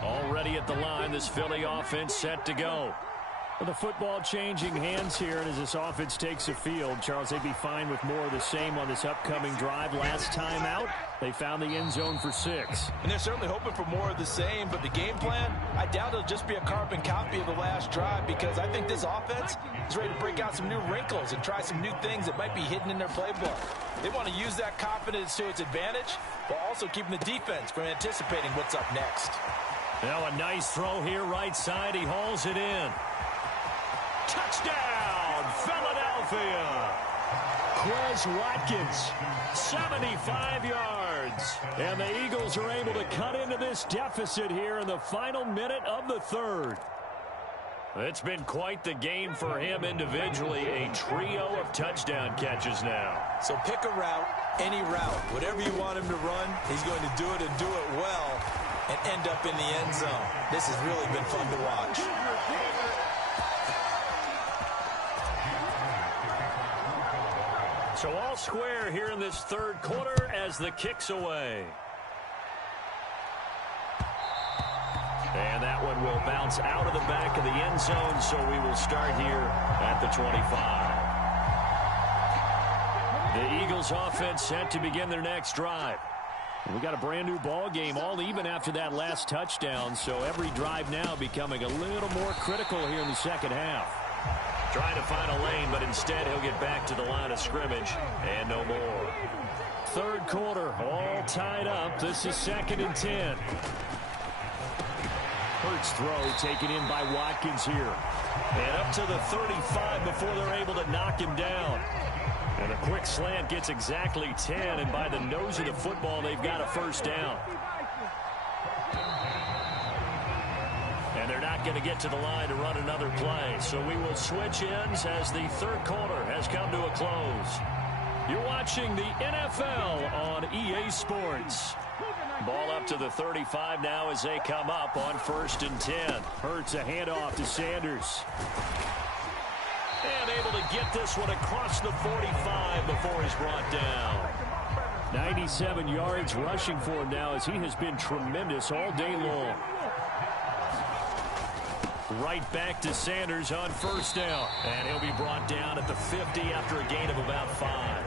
Already at the line, this Philly offense set to go. Well, the football changing hands here, and as this offense takes the field, Charles, they'd be fine with more of the same on this upcoming drive. Last time out, they found the end zone for 6. And they're certainly hoping for more of the same, but the game plan, I doubt it'll just be a carbon copy of the last drive, because I think this offense is ready to break out some new wrinkles and try some new things that might be hidden in their playbook. They want to use that confidence to its advantage, while also keeping the defense from anticipating what's up next. Now a nice throw here right side. He hauls it in. Touchdown, Philadelphia. Quez Watkins, 75 yards. And the Eagles are able to cut into this deficit here in the final minute of the third. It's been quite the game for him individually. A trio of touchdown catches now. So pick a route, any route. Whatever you want him to run, he's going to do it and do it well and end up in the end zone. This has really been fun to watch. So all square here in this third quarter as the kick's away. And that one will bounce out of the back of the end zone, so we will start here at the 25. The Eagles offense set to begin their next drive. We got a brand new ball game, all even after that last touchdown, so every drive now becoming a little more critical here in the second half. Trying to find a lane, but instead he'll get back to the line of scrimmage and no more. Third quarter, all tied up. This is 2nd and 10. Hurts throw taken in by Watkins here. And up to the 35 before they're able to knock him down. And a quick slant gets exactly 10, and by the nose of the football, they've got a first down. And they're not going to get to the line to run another play. So we will switch ends as the third quarter has come to a close. You're watching the NFL on EA Sports. Ball up to the 35 now as they come up on 1st and 10. Hurts a handoff to Sanders. And able to get this one across the 45 before he's brought down. 97 yards rushing for him now as he has been tremendous all day long. Right back to Sanders on 1st down. And he'll be brought down at the 50 after a gain of about 5.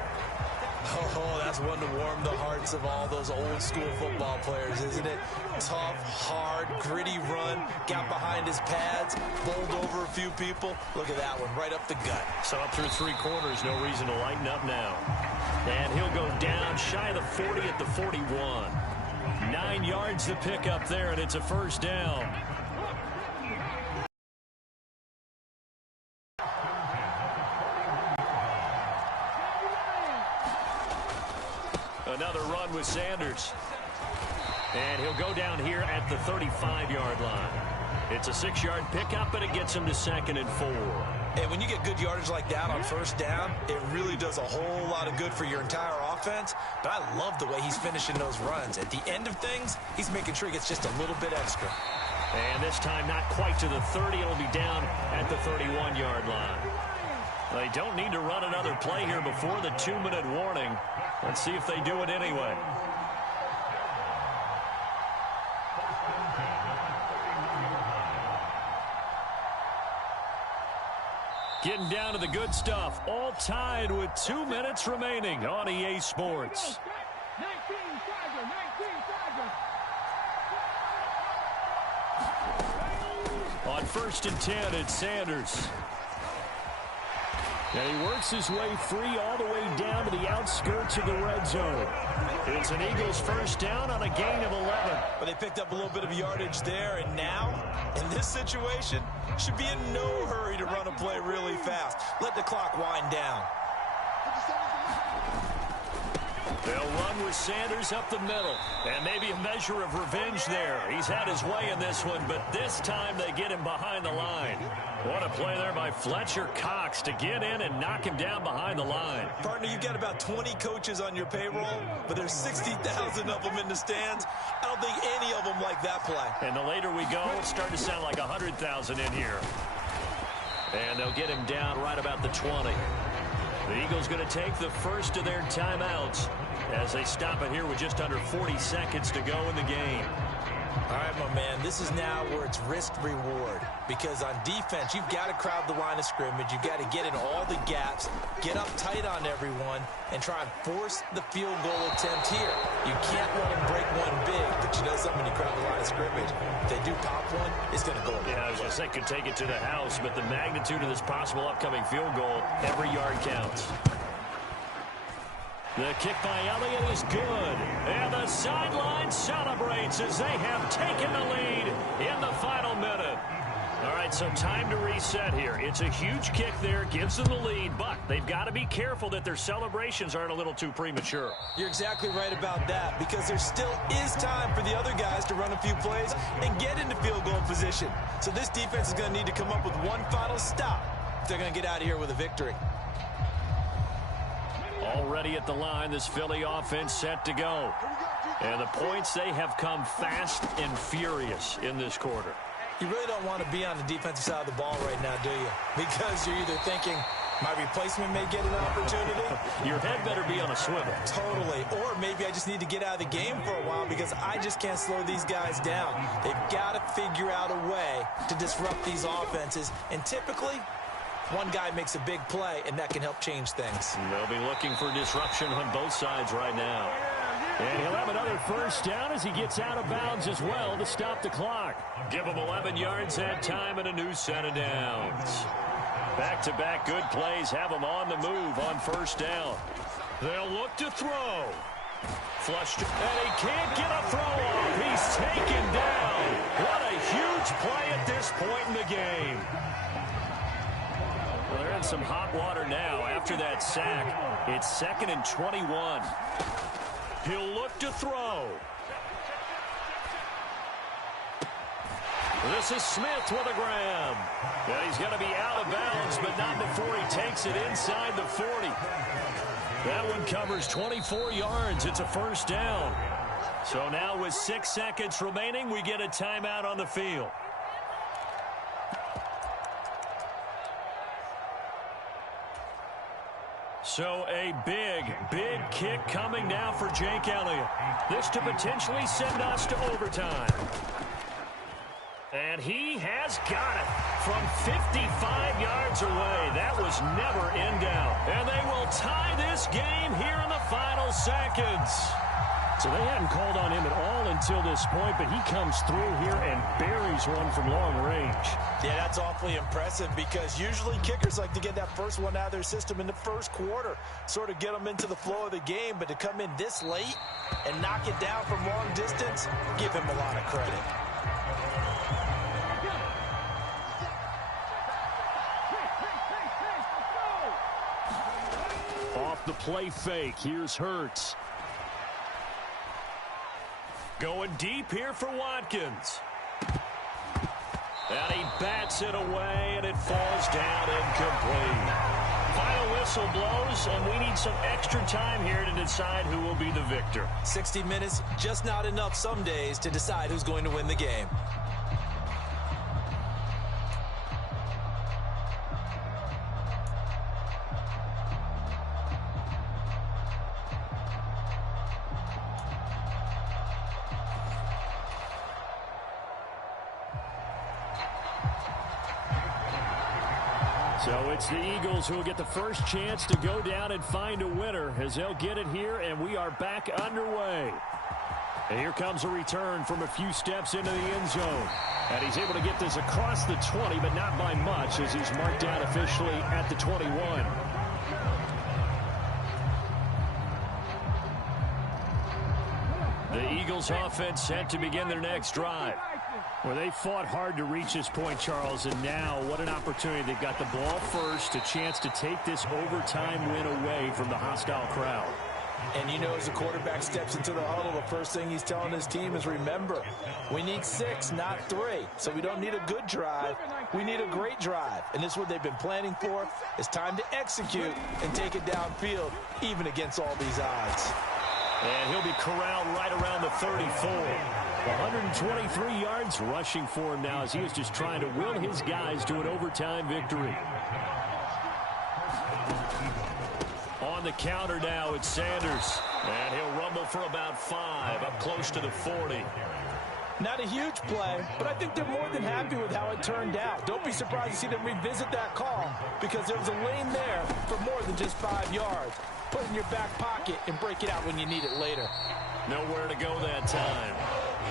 Oh, that's one to warm the hearts of all those old school football players, isn't it? Tough, hard, gritty run, got behind his pads, bowled over a few people. Look at that one, right up the gut. So up through 3 quarters, no reason to lighten up now. And he'll go down shy of the 40 at the 41. 9 yards to pick up there, and it's a first down. Another run with Sanders. And he'll go down here at the 35-yard line. It's a 6-yard pickup, and it gets him to 2nd and 4. And when you get good yardage like that on 1st down, it really does a whole lot of good for your entire offense. But I love the way he's finishing those runs. At the end of things, he's making sure he gets just a little bit extra. And this time not quite to the 30. It'll be down at the 31-yard line. They don't need to run another play here before the 2-minute warning. Let's see if they do it anyway. Getting down to the good stuff. All tied with 2 minutes remaining on EA Sports. 19 On 1st and 10, it's Sanders. And he works his way free all the way down to the outskirts of the red zone. It's an Eagles first down on a gain of 11. But they picked up a little bit of yardage there, and now, in this situation, should be in no hurry to run a play really fast. Let the clock wind down. They'll run with Sanders up the middle. And maybe a measure of revenge there. He's had his way in this one, but this time they get him behind the line. What a play there by Fletcher Cox to get in and knock him down behind the line. Partner, you've got about 20 coaches on your payroll, but there's 60,000 of them in the stands. I don't think any of them like that play. And the later we go, it's starting to sound like 100,000 in here. And they'll get him down right about the 20. The Eagles going to take the first of their timeouts as they stop it here with just under 40 seconds to go in the game. All right, my man, this is now where it's risk-reward. Because on defense, you've got to crowd the line of scrimmage. You've got to get in all the gaps, get up tight on everyone, and try and force the field goal attempt here. You can't let them break one big, but you know something, when you crowd the line of scrimmage, if they do pop one, it's going to go. Yeah, I was going to say could take it to the house, but the magnitude of this possible upcoming field goal, every yard counts. The kick by Elliott is good. And the sideline celebrates as they have taken the lead in the final minute. All right, so time to reset here. It's a huge kick there, gives them the lead, but they've got to be careful that their celebrations aren't a little too premature. You're exactly right about that, because there still is time for the other guys to run a few plays and get into field goal position. So this defense is going to need to come up with one final stop if they're going to get out of here with a victory. Already at the line, this Philly offense set to go. And the points, they have come fast and furious in this quarter. You really don't want to be on the defensive side of the ball right now, do you? Because you're either thinking, my replacement may get an opportunity. Your head better be on a swivel. Totally. Or maybe I just need to get out of the game for a while because I just can't slow these guys down. They've got to figure out a way to disrupt these offenses. And typically, one guy makes a big play, and that can help change things. They'll be looking for disruption on both sides right now. And he'll have another first down as he gets out of bounds as well to stop the clock. Give him 11 yards that time and a new set of downs. Back-to-back good plays have them on the move on first down. They'll look to throw. Flushed, and he can't get a throw off. He's taken down. What a huge play at this point in the game. Well, they're in some hot water now after that sack. It's 2nd and 21. He'll look to throw. This is Smith with a grab. Yeah, he's going to be out of bounds, but not before he takes it inside the 40. That one covers 24 yards. It's a first down. So now with 6 seconds remaining, we get a timeout on the field. So a big kick coming now for Jake Elliott. This to potentially send us to overtime. And he has got it from 55 yards away. That was never in doubt. And they will tie this game here in the final seconds. So they hadn't called on him at all until this point, but he comes through here and buries one from long range. Yeah, that's awfully impressive because usually kickers like to get that first one out of their system in the first quarter, sort of get them into the flow of the game, but to come in this late and knock it down from long distance, give him a lot of credit. Off the play fake, here's Hurts. Going deep here for Watkins. And he bats it away, and it falls down incomplete. Final whistle blows, and we need some extra time here to decide who will be the victor. 60 minutes, just not enough some days to decide who's going to win the game. So it's the Eagles who will get the first chance to go down and find a winner as they'll get it here, and we are back underway. And here comes a return from a few steps into the end zone. And he's able to get this across the 20, but not by much as he's marked down officially at the 21. The Eagles offense set to begin their next drive. Well, they fought hard to reach this point, Charles, and now what an opportunity. They've got the ball first, a chance to take this overtime win away from the hostile crowd. And you know, as the quarterback steps into the huddle, the first thing he's telling his team is, remember, we need 6, not 3. So we don't need a good drive. We need a great drive. And this is what they've been planning for. It's time to execute and take it downfield, even against all these odds. And he'll be corralled right around the 34. 123 yards rushing for him now as he was just trying to will his guys to an overtime victory. On the counter now, it's Sanders. And he'll rumble for about 5, up close to the 40. Not a huge play, but I think they're more than happy with how it turned out. Don't be surprised to see them revisit that call because there was a lane there for more than just 5 yards. Put it in your back pocket and break it out when you need it later. Nowhere to go that time.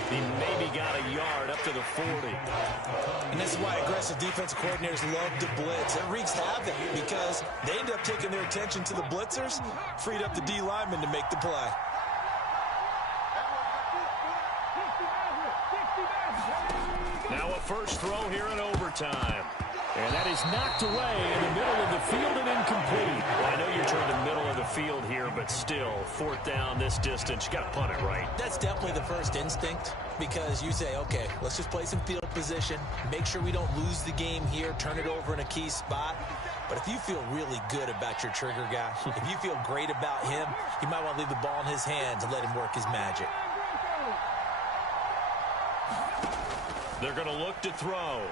He maybe got a yard up to the 40. And this is why aggressive defensive coordinators love to blitz. It wreaks havoc because they end up taking their attention to the blitzers, freed up the D lineman to make the play. Now a first throw here in overtime. And that is knocked away in the middle of the field and incomplete. Well, I know you're toward the middle of the field here, but still, 4th down this distance. You got to punt it right. That's definitely the first instinct because you say, okay, let's just play some field position, make sure we don't lose the game here, turn it over in a key spot. But if you feel really good about your trigger guy, if you feel great about him, you might want to leave the ball in his hands and let him work his magic. They're going to look to throw.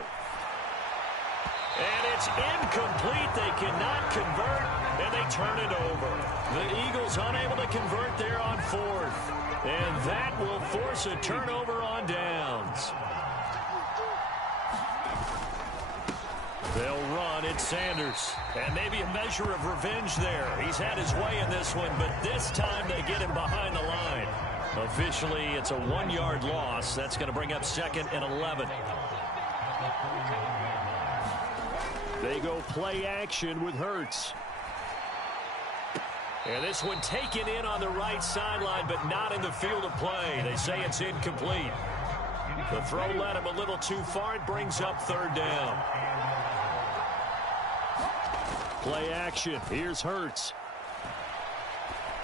And it's incomplete. They cannot convert, and they turn it over. The Eagles unable to convert there on 4th. And that will force a turnover on downs. They'll run. It's Sanders. And maybe a measure of revenge there. He's had his way in this one, but this time they get him behind the line. Officially, it's a 1-yard loss. That's going to bring up 2nd and 11. They go play action with Hurts. And this one taken in on the right sideline, but not in the field of play. They say it's incomplete. The throw led him a little too far. It brings up 3rd down. Play action. Here's Hurts.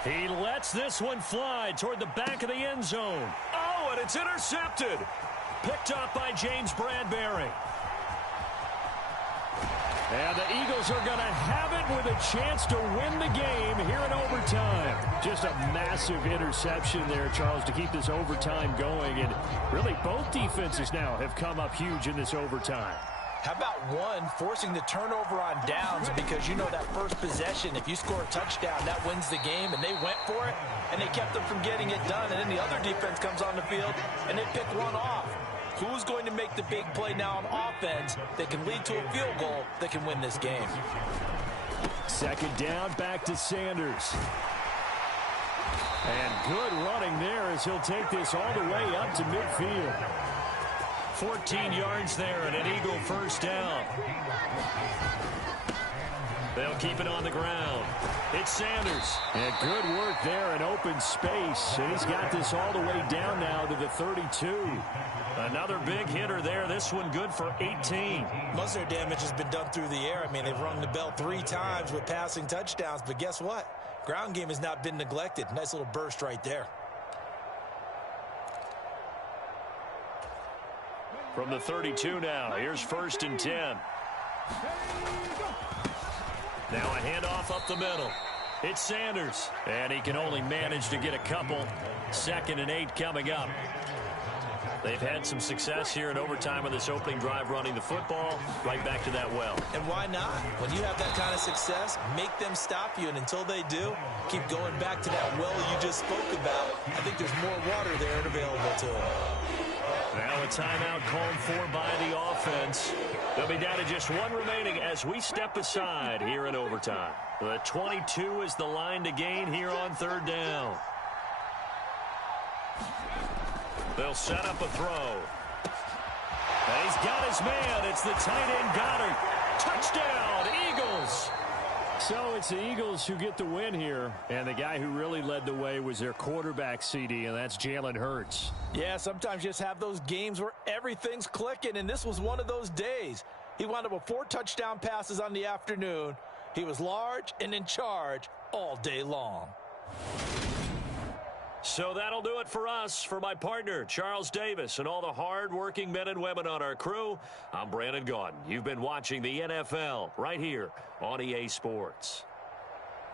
He lets this one fly toward the back of the end zone. Oh, and it's intercepted. Picked up by James Bradbury. And the Eagles are going to have it with a chance to win the game here in overtime. Just a massive interception there, Charles, to keep this overtime going. And really, both defenses now have come up huge in this overtime. How about one forcing the turnover on downs because you know that first possession, if you score a touchdown, that wins the game, and they went for it, and they kept them from getting it done, and then the other defense comes on the field, and they pick one off. Who's going to make the big play now on offense that can lead to a field goal that can win this game? 2nd down, back to Sanders. And good running there as he'll take this all the way up to midfield. 14 yards there and an Eagle first down. They'll keep it on the ground. It's Sanders. And good work there in open space. And he's got this all the way down now to the 32. Another big hitter there. This one good for 18. Most of their damage has been done through the air. I mean, they've rung the bell 3 times with passing touchdowns. But guess what? Ground game has not been neglected. Nice little burst right there. From the 32 now. Here's 1st and 10. Now a handoff up the middle. It's Sanders. And he can only manage to get a couple. 2nd and 8 coming up. They've had some success here in overtime with this opening drive running the football right back to that well. And why not? When you have that kind of success, make them stop you. And until they do, keep going back to that well you just spoke about. I think there's more water there and available to them. Now a timeout called for by the offense. They'll be down to just one remaining as we step aside here in overtime. The 22 is the line to gain here on third down. They'll set up a throw. And he's got his man. It's the tight end Goddard. Touchdown, Eagles. So it's the Eagles who get the win here. And the guy who really led the way was their quarterback, CD, and that's Jalen Hurts. Yeah, sometimes you just have those games where everything's clicking, and this was one of those days. He wound up with 4 touchdown passes on the afternoon. He was large and in charge all day long. So that'll do it for us. For my partner, Charles Davis, and all the hard-working men and women on our crew, I'm Brandon Gaudin. You've been watching the NFL right here on EA Sports.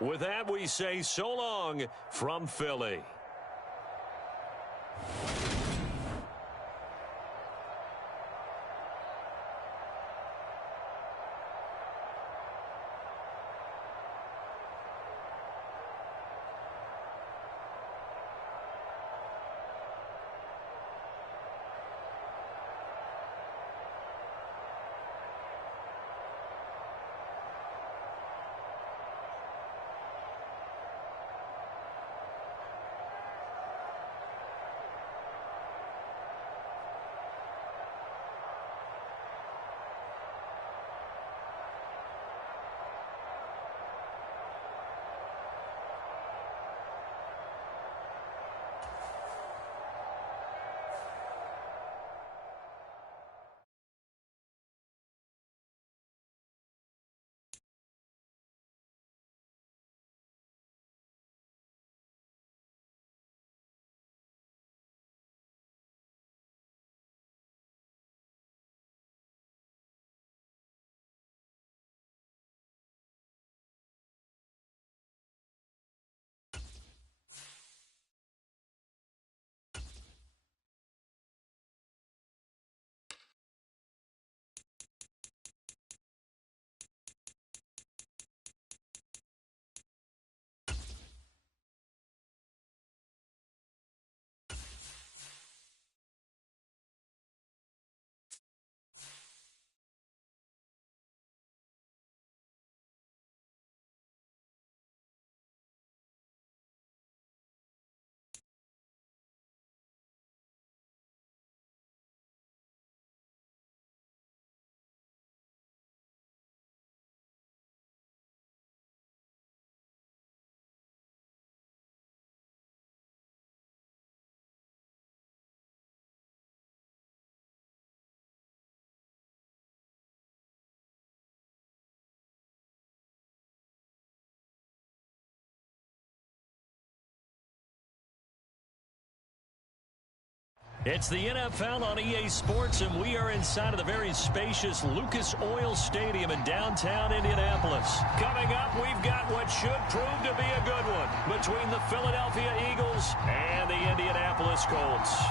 With that, we say so long from Philly. It's the NFL on EA Sports, and we are inside of the very spacious Lucas Oil Stadium in downtown Indianapolis. Coming up, we've got what should prove to be a good one between the Philadelphia Eagles and the Indianapolis Colts.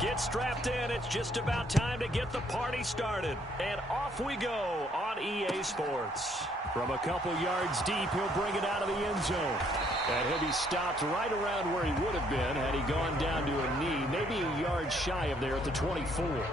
Get strapped in. It's just about time to get the party started. And off we go on EA Sports. From a couple yards deep, he'll bring it out of the end zone. And he'll be stopped right around where he would have been had he gone down to a knee, maybe a yard shy of there at the 24.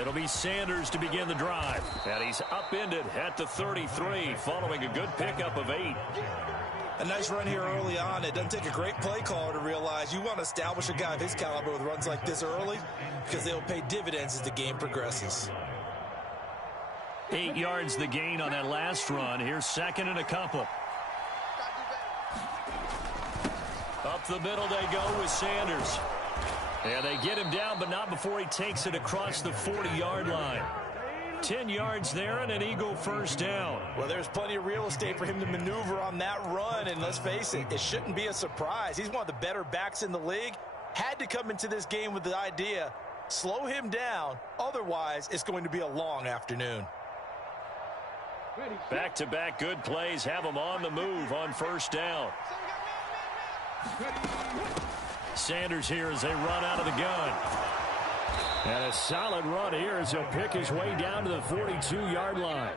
It'll be Sanders to begin the drive. And he's upended at the 33 following a good pickup of 8. A nice run here early on. It doesn't take a great play caller to realize you want to establish a guy of his caliber with runs like this early because they'll pay dividends as the game progresses. 8 yards the gain on that last run. Here's second and a couple. Up the middle they go with Sanders. And they get him down, but not before he takes it across the 40-yard line. 10 yards there and an Eagle first down. Well, there's plenty of real estate for him to maneuver on that run, and let's face it, it shouldn't be a surprise. He's one of the better backs in the league. Had to come into this game with the idea, slow him down, otherwise it's going to be a long afternoon. Back-to-back good plays have him on the move on first down. Sanders here as they run out of the gun. And a solid run here as he'll pick his way down to the 42-yard line.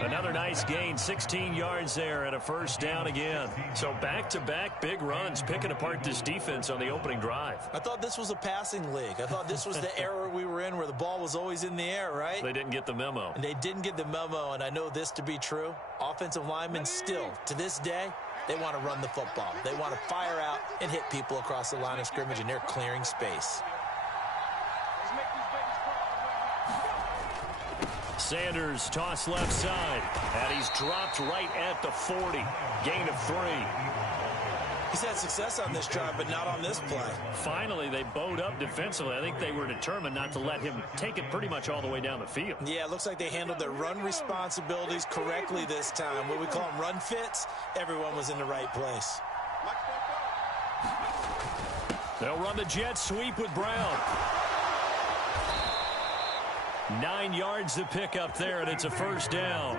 Another nice gain, 16 yards there and a first down again. So back-to-back big runs, picking apart this defense on the opening drive. I thought this was a passing league. I thought this was the era we were in where the ball was always in the air, right? They didn't get the memo. And they didn't get the memo, and I know this to be true. Offensive linemen still, to this day, they want to run the football. They want to fire out and hit people across the line of scrimmage, and they're clearing space. Sanders toss left side, and he's dropped right at the 40. Gain of 3. He's had success on this drive, but not on this play. Finally, they bowed up defensively. I think they were determined not to let him take it pretty much all the way down the field. Yeah, it looks like they handled their run responsibilities correctly this time. What we call them run fits, everyone was in the right place. They'll run the jet sweep with Brown. 9 yards to pick up there, and it's a first down.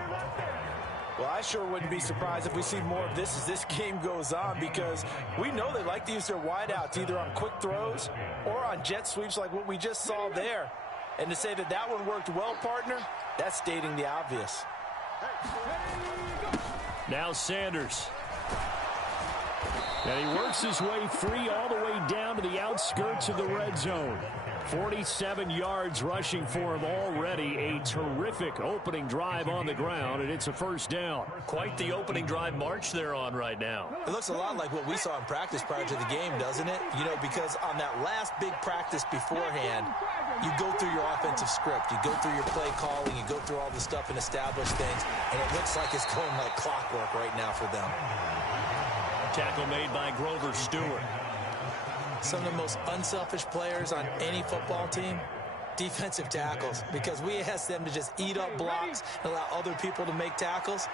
Well, I sure wouldn't be surprised if we see more of this as this game goes on, because we know they like to use their wideouts either on quick throws or on jet sweeps like what we just saw there. And to say that that one worked well, partner, that's stating the obvious. Now Sanders. And he works his way free all the way down to the outskirts of the red zone. 47 yards rushing for him already. A terrific opening drive on the ground, and it's a first down. Quite the opening drive march they're on right now. It looks a lot like what we saw in practice prior to the game, doesn't it? You know, because on that last big practice beforehand, you go through your offensive script. You go through your play calling. You go through all the stuff and establish things, and it looks like it's going like clockwork right now for them. Tackle made by Grover Stewart. Some of the most unselfish players on any football team, defensive tackles, because we ask them to just eat up blocks and allow other people to make tackles.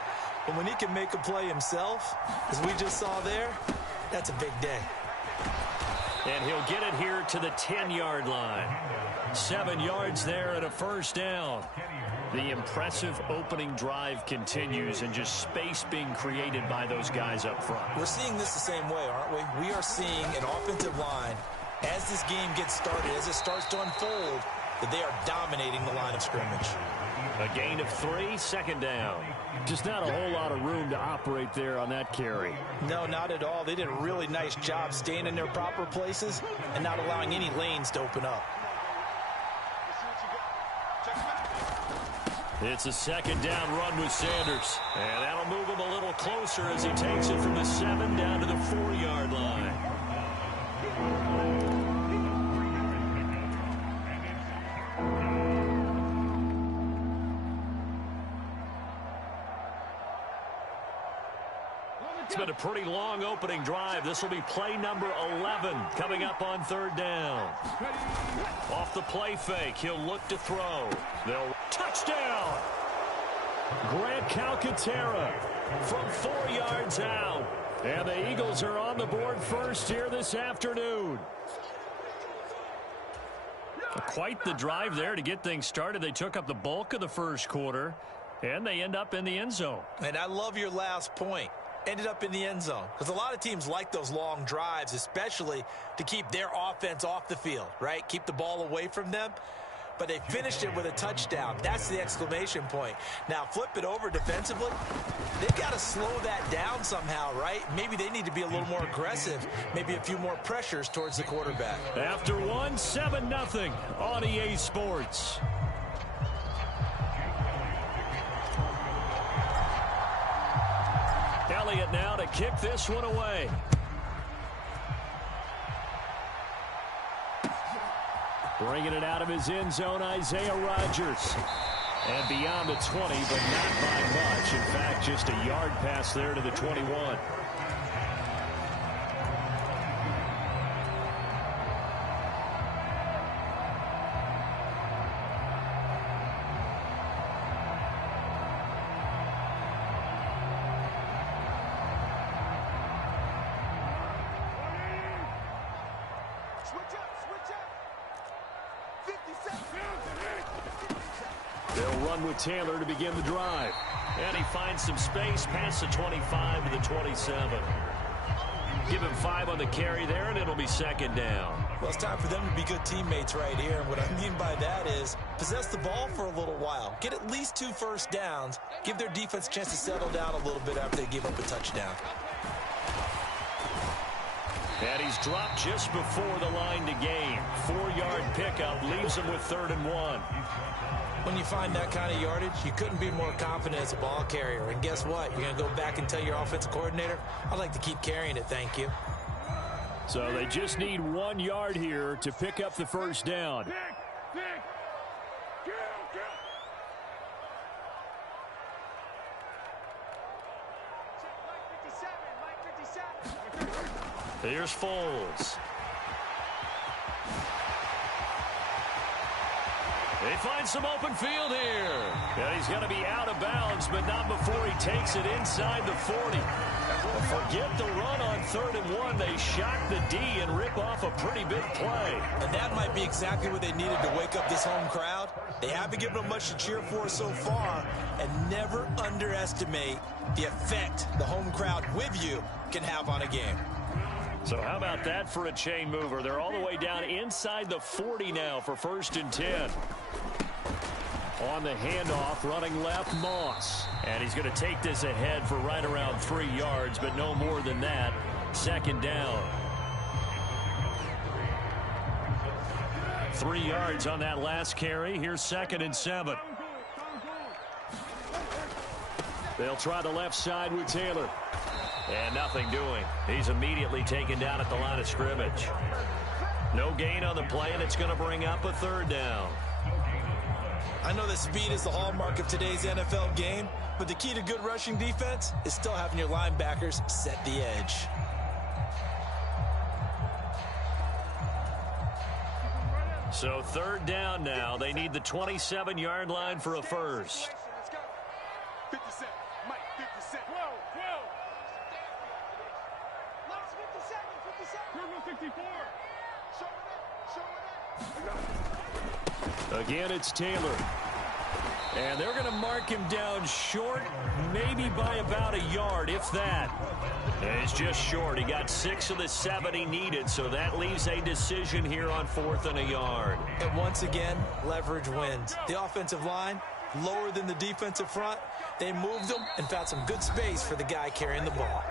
But when he can make a play himself, as we just saw there, that's a big day. And he'll get it here to the 10-yard line. 7 yards there and a first down. The impressive opening drive continues, and just space being created by those guys up front. We're seeing this the same way, aren't we? We are seeing an offensive line, as this game gets started, as it starts to unfold, that they are dominating the line of scrimmage. A gain of 3, second down. Just not a whole lot of room to operate there on that carry. No, not at all. They did a really nice job staying in their proper places and not allowing any lanes to open up. It's a second down run with Sanders. And that'll move him a little closer as he takes it from the 7 down to the 4-yard line. It's been a pretty long opening drive. This will be play number 11 coming up on third down. Off the play fake, he'll look to throw. They'll touchdown. Grant Calcaterra From 4 yards out. and the Eagles are on the board first here this afternoon. Quite the drive there to get things started. They took up the bulk of the first quarter, and they end up in the end zone. And I love your last point. Ended up in the end zone. Because a lot of teams like those long drives, especially to keep their offense off the field, right? Keep the ball away from them. But they finished it with a touchdown. That's the exclamation point. Now, flip it over defensively. They've got to slow that down somehow, right? Maybe they need to be a little more aggressive. Maybe a few more pressures towards the quarterback. After one, 7-0 on EA Sports. Elliott now to kick this one away. Bringing it out of his end zone, Isaiah Rodgers. And beyond the 20, but not by much. In fact, just a yard pass there to the 21. They'll run with Taylor to begin the drive. And he finds some space past the 25 to the 27. Give him 5 on the carry there, and it'll be second down. Well, it's time for them to be good teammates right here. And what I mean by that is possess the ball for a little while. Get at least 2 first downs. Give their defense a chance to settle down a little bit after they give up a touchdown. And he's dropped just before the line to gain. 4-yard pickup leaves him with 3rd and 1. When you find that kind of yardage, you couldn't be more confident as a ball carrier. And guess what? You're going to go back and tell your offensive coordinator, I'd like to keep carrying it, thank you. So they just need 1 yard here to pick up the first down. Here's Foles. He finds some open field here. And he's going to be out of bounds, but not before he takes it inside the 40. Forget the run on 3rd and 1. They shock the D and rip off a pretty big play. And that might be exactly what they needed to wake up this home crowd. They haven't given them much to cheer for so far. And never underestimate the effect the home crowd with you can have on a game. So how about that for a chain mover? They're all the way down inside the 40 now for 1st and 10. On the handoff, running left, Moss. And he's going to take this ahead for right around 3 yards, but no more than that. 2nd down. 3 yards on that last carry. Here's 2nd and 7. They'll try the left side with Taylor. And nothing doing. He's immediately taken down at the line of scrimmage. No gain on the play, and it's going to bring up a 3rd down. I know that speed is the hallmark of today's NFL game, but the key to good rushing defense is still having your linebackers set the edge. So 3rd down now. They need the 27-yard line for a first. 57, Mike, 57. 54. Again, it's Taylor. And they're going to mark him down short, maybe by about a yard, if that. And he's just short. He got 6 of the 7 he needed, so that leaves a decision here on 4th and a yard. And once again, leverage wins. The offensive line, lower than the defensive front. They moved them and found some good space for the guy carrying the ball.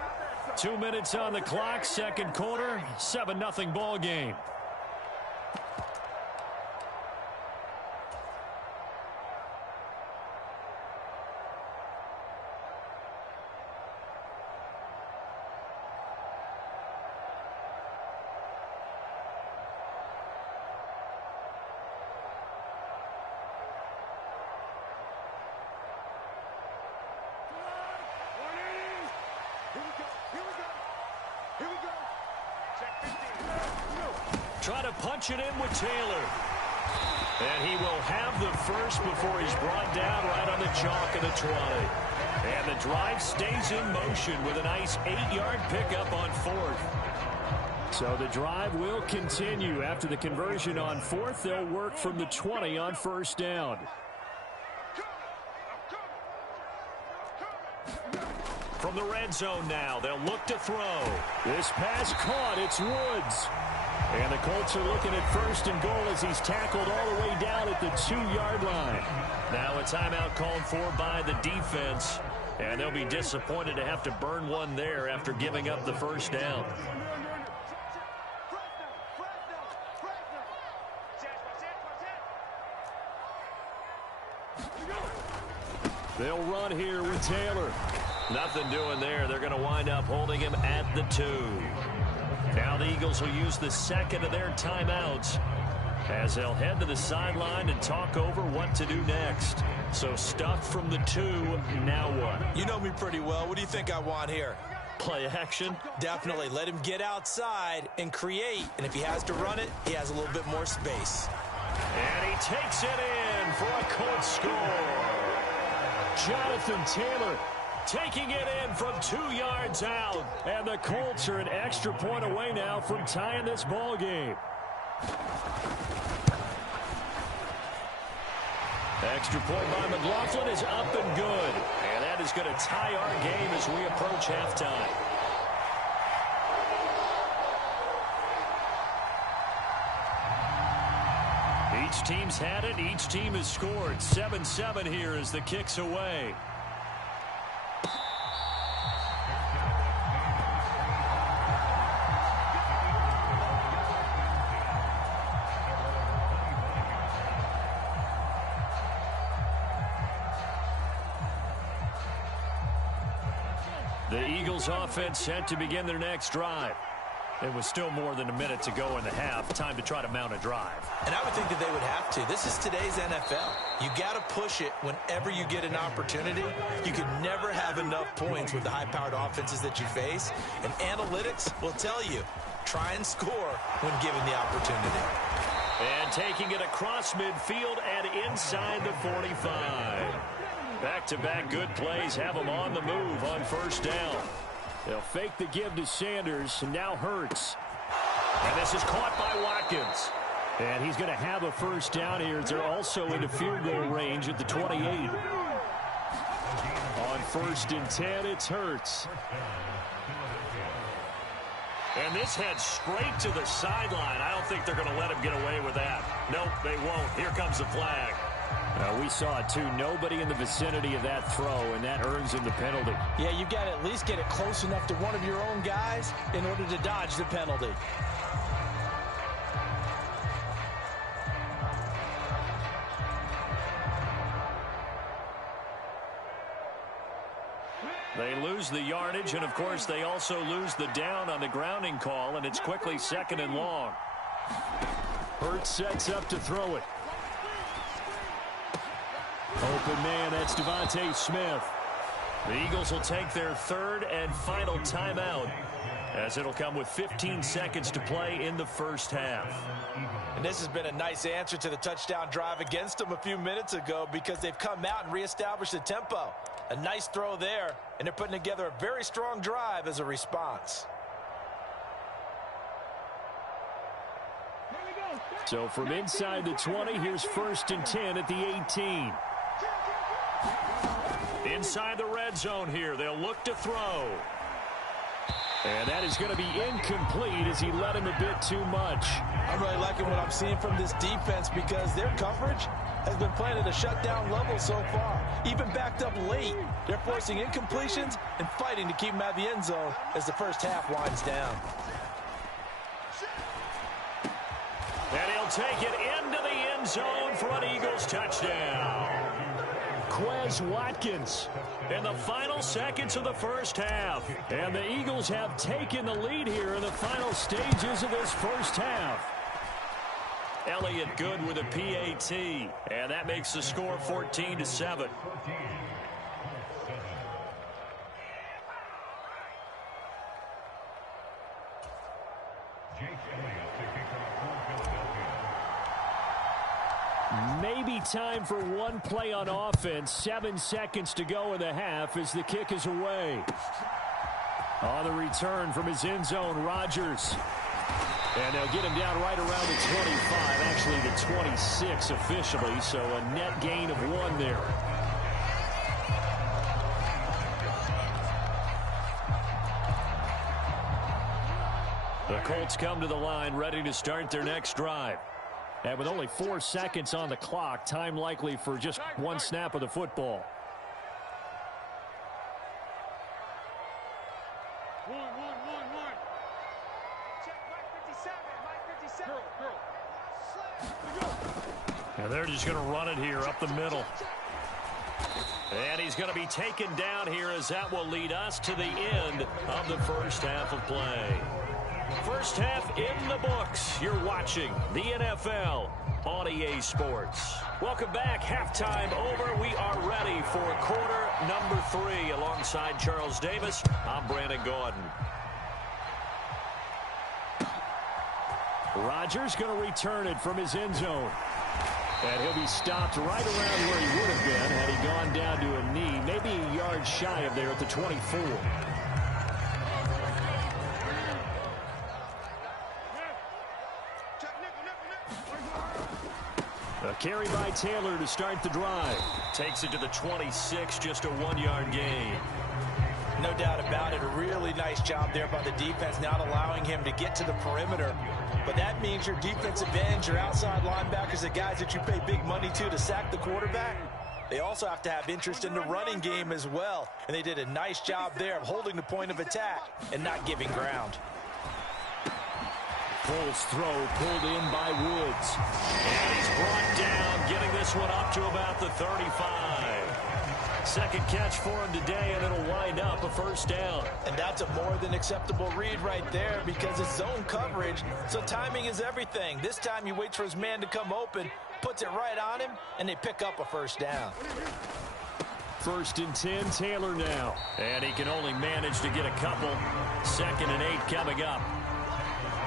2 minutes on the clock, 2nd quarter, 7-0 ball game. Try to punch it in with Taylor. And he will have the first before he's brought down right on the chalk of the 20. And the drive stays in motion with a nice 8-yard pickup on 4th. So the drive will continue. After the conversion on 4th, they'll work from the 20 on 1st down. From the red zone now, they'll look to throw. This pass caught. It's Woods. And the Colts are looking at 1st and goal as he's tackled all the way down at the 2-yard line. Now a timeout called for by the defense. And they'll be disappointed to have to burn one there after giving up the 1st down. They'll run here with Taylor. Nothing doing there. They're going to wind up holding him at the 2. Now the Eagles will use the 2nd of their timeouts as they'll head to the sideline and talk over what to do next. So stuff from the 2, now what? You know me pretty well. What do you think I want here? Play action? Definitely. Let him get outside and create. And if he has to run it, he has a little bit more space. And he takes it in for a Colts score. Jonathan Taylor taking it in from 2 yards out. And the Colts are an extra point away now from tying this ball game. Extra point by McLaughlin is up and good. And that is going to tie our game as we approach halftime. Each team's had it. Each team has scored. 7-7 here as the kick's away. The Eagles offense set to begin their next drive. It was still more than a minute to go in the half. Time to try to mount a drive. And I would think that they would have to. This is today's NFL. You got to push it whenever you get an opportunity. You can never have enough points with the high-powered offenses that you face. And analytics will tell you, try and score when given the opportunity. And taking it across midfield and inside the 45. Back-to-back good plays have them on the move on first down. They'll fake the give to Sanders, and now Hurts. And this is caught by Watkins. And he's going to have a first down here as they're also into field goal range at the 28. On 1st and 10, it's Hurts. And this heads straight to the sideline. I don't think they're going to let him get away with that. Nope, they won't. Here comes the flag. We saw it too. Nobody in the vicinity of that throw, and that earns him the penalty. Yeah, you've got to at least get it close enough to one of your own guys in order to dodge the penalty. They lose the yardage, and of course they also lose the down on the grounding call, and it's quickly 2nd and long. Hurts sets up to throw it. Open man, that's Devontae Smith. The Eagles will take their 3rd and final timeout, as it'll come with 15 seconds to play in the first half. And this has been a nice answer to the touchdown drive against them a few minutes ago, because they've come out and reestablished the tempo. A nice throw there, and they're putting together a very strong drive as a response. So from inside the 20, here's 1st and 10 at the 18. Inside the red zone here, they'll look to throw. And that is going to be incomplete as he let him a bit too much. I'm really liking what I'm seeing from this defense, because their coverage has been playing at a shutdown level so far. Even backed up late, they're forcing incompletions and fighting to keep them out of the end zone as the first half winds down. And he'll take it into the end zone for an Eagles touchdown. Quez Watkins In the final seconds of the first half. And the Eagles have taken the lead here in the final stages of this first half. Elliott good with a PAT. And that makes the score 14-7. Maybe time for one play on offense. 7 seconds to go in the half as the kick is away. On the return from his end zone, Rodgers. And they'll get him down right around the 25, actually the 26 officially, so a net gain of 1 there. The Colts come to the line ready to start their next drive. And with only 4 seconds on the clock, time likely for just one snap of the football. And they're just going to run it here up the middle. And he's going to be taken down here as that will lead us to the end of the first half of play. First half in the books. You're watching the NFL on EA Sports. Welcome back. Halftime over. We are ready for quarter number 3. Alongside Charles Davis, I'm Brandon Gordon. Rodgers going to return it from his end zone. And he'll be stopped right around where he would have been had he gone down to a knee, maybe a yard shy of there at the 24. carry by Taylor to start the drive. Takes it to the 26, just a 1-yard gain. No doubt about it. A really nice job there by the defense, not allowing him to get to the perimeter. But that means your defensive ends, your outside linebackers, the guys that you pay big money to sack the quarterback, they also have to have interest in the running game as well. And they did a nice job there of holding the point of attack and not giving ground. Foles throw pulled in by Woods. And he's brought down, getting this one up to about the 35. Second catch for him today, and it'll wind up a first down. And that's a more than acceptable read right there because it's zone coverage, so timing is everything. This time he waits for his man to come open, puts it right on him, and they pick up a first down. 1st and 10, Taylor now. And he can only manage to get a couple. 2nd and 8 coming up.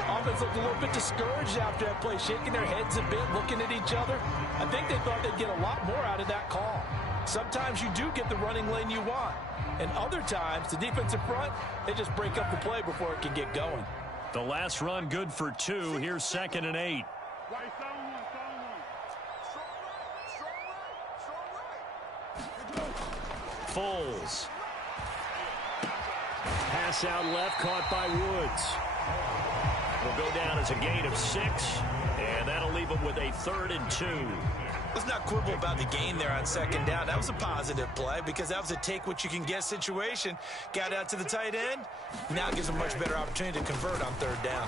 Offense looked a little bit discouraged after that play, shaking their heads a bit, looking at each other. I think they thought they'd get a lot more out of that call. Sometimes you do get the running lane you want. And other times, the defensive front, they just break up the play before it can get going. The last run good for 2. Here's 2nd and 8. Foles. Pass out left, caught by Woods. Will go down as a gain of 6, and that'll leave him with a 3rd and 2. Let's not quibble about the gain there on 2nd down. That was a positive play because that was a take-what-you-can-get situation. Got out to the tight end. Now it gives him a much better opportunity to convert on 3rd down.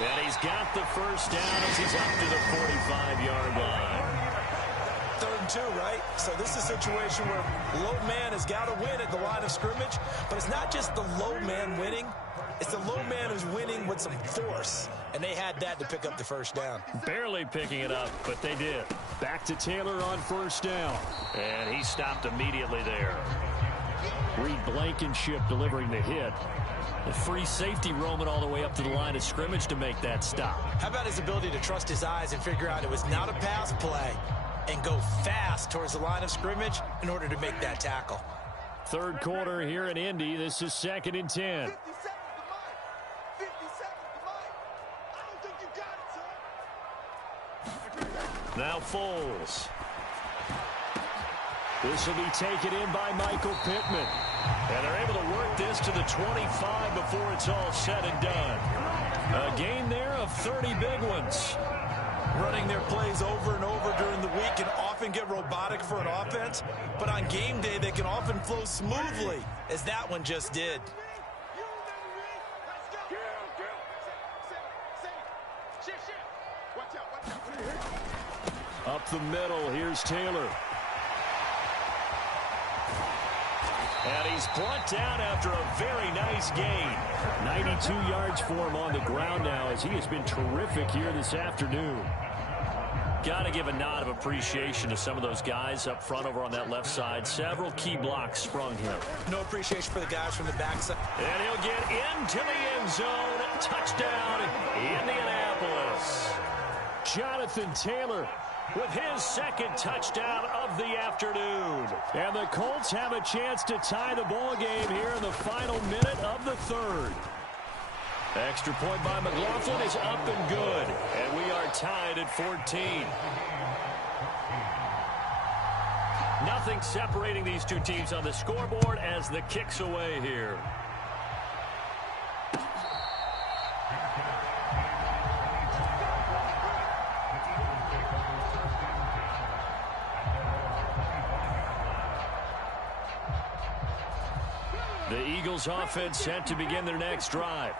And he's got the first down as he's up to the 45-yard line. 3rd and 2, right? So this is a situation where low man has got to win at the line of scrimmage, but it's not just the low man winning. It's the low man who's winning with some force, and they had that to pick up the first down. Barely picking it up, but they did. Back to Taylor on 1st down. And he stopped immediately there. Reed Blankenship delivering the hit. The free safety roaming all the way up to the line of scrimmage to make that stop. How about his ability to trust his eyes and figure out it was not a pass play and go fast towards the line of scrimmage in order to make that tackle. 3rd quarter here in Indy. This is 2nd and 10. Now Foles. This will be taken in by Michael Pittman. And they're able to work this to the 25 before it's all said and done. A gain there of 30 big ones. Running their plays over and over during the week can often get robotic for an offense, but on game day they can often flow smoothly, as that one just did. Up the middle, here's Taylor. And he's brought down after a very nice gain. 92 yards for him on the ground now as he has been terrific here this afternoon. Got to give a nod of appreciation to some of those guys up front over on that left side. Several key blocks sprung him. No appreciation for the guys from the backside. And he'll get into the end zone. Touchdown, Indianapolis. Jonathan Taylor with his 2nd touchdown of the afternoon. And the Colts have a chance to tie the ball game here in the final minute of the 3rd. Extra point by McLaughlin is up and good. And we are tied at 14. Nothing separating these two teams on the scoreboard as the kick's away here. The Eagles offense set to begin their next drive.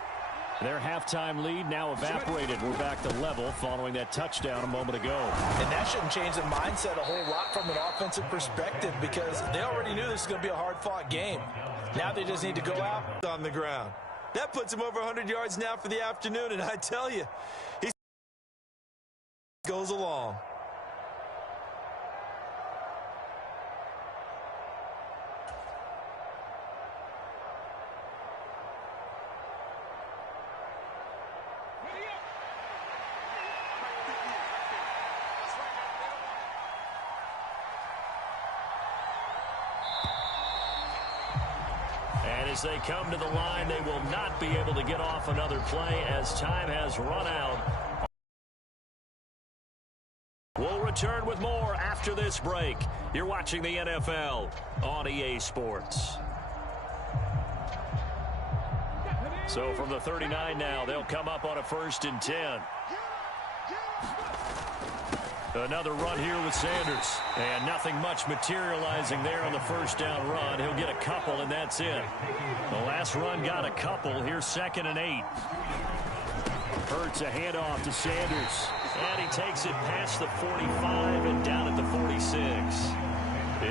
Their halftime lead now evaporated. We're back to level following that touchdown a moment ago. And that shouldn't change the mindset a whole lot from an offensive perspective because they already knew this was going to be a hard-fought game. Now they just need to go out on the ground. That puts him over 100 yards now for the afternoon, and I tell you, he goes along. As they come to the line, they will not be able to get off another play as time has run out. We'll return. return with more after this break. You're watching the NFL on EA Sports. So from the 39 now, they'll come up on a 1st and 10. Another run here with Sanders. And nothing much materializing there on the 1st down run. He'll get a couple, and that's it. The last run got a couple. Here's 2nd and 8. Hurts a handoff to Sanders. And he takes it past the 45 and down at the 46.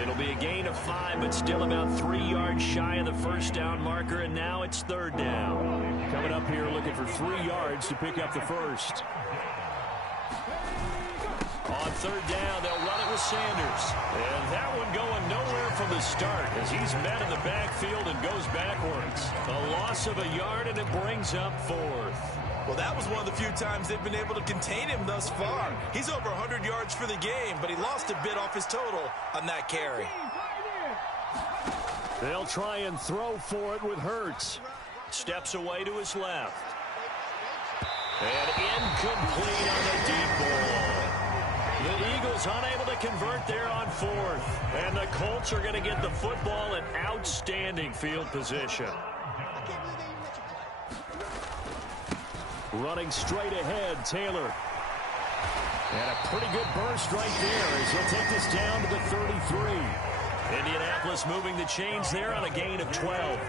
It'll be a gain of 5, but still about 3 yards shy of the 1st down marker, and now it's 3rd down. Coming up here looking for 3 yards to pick up the 1st. On 3rd down, they'll run it with Sanders. And that one going nowhere from the start as he's met in the backfield and goes backwards. A loss of a yard, and it brings up 4th. Well, that was one of the few times they've been able to contain him thus far. He's over 100 yards for the game, but he lost a bit off his total on that carry. They'll try and throw for it with Hurts. Steps away to his left. And incomplete on the deep ball. The Eagles unable to convert there on 4th. And the Colts are going to get the football in outstanding field position. Running straight ahead, Taylor. And a pretty good burst right there as he'll take this down to the 33. Indianapolis moving the chains there on a gain of 12.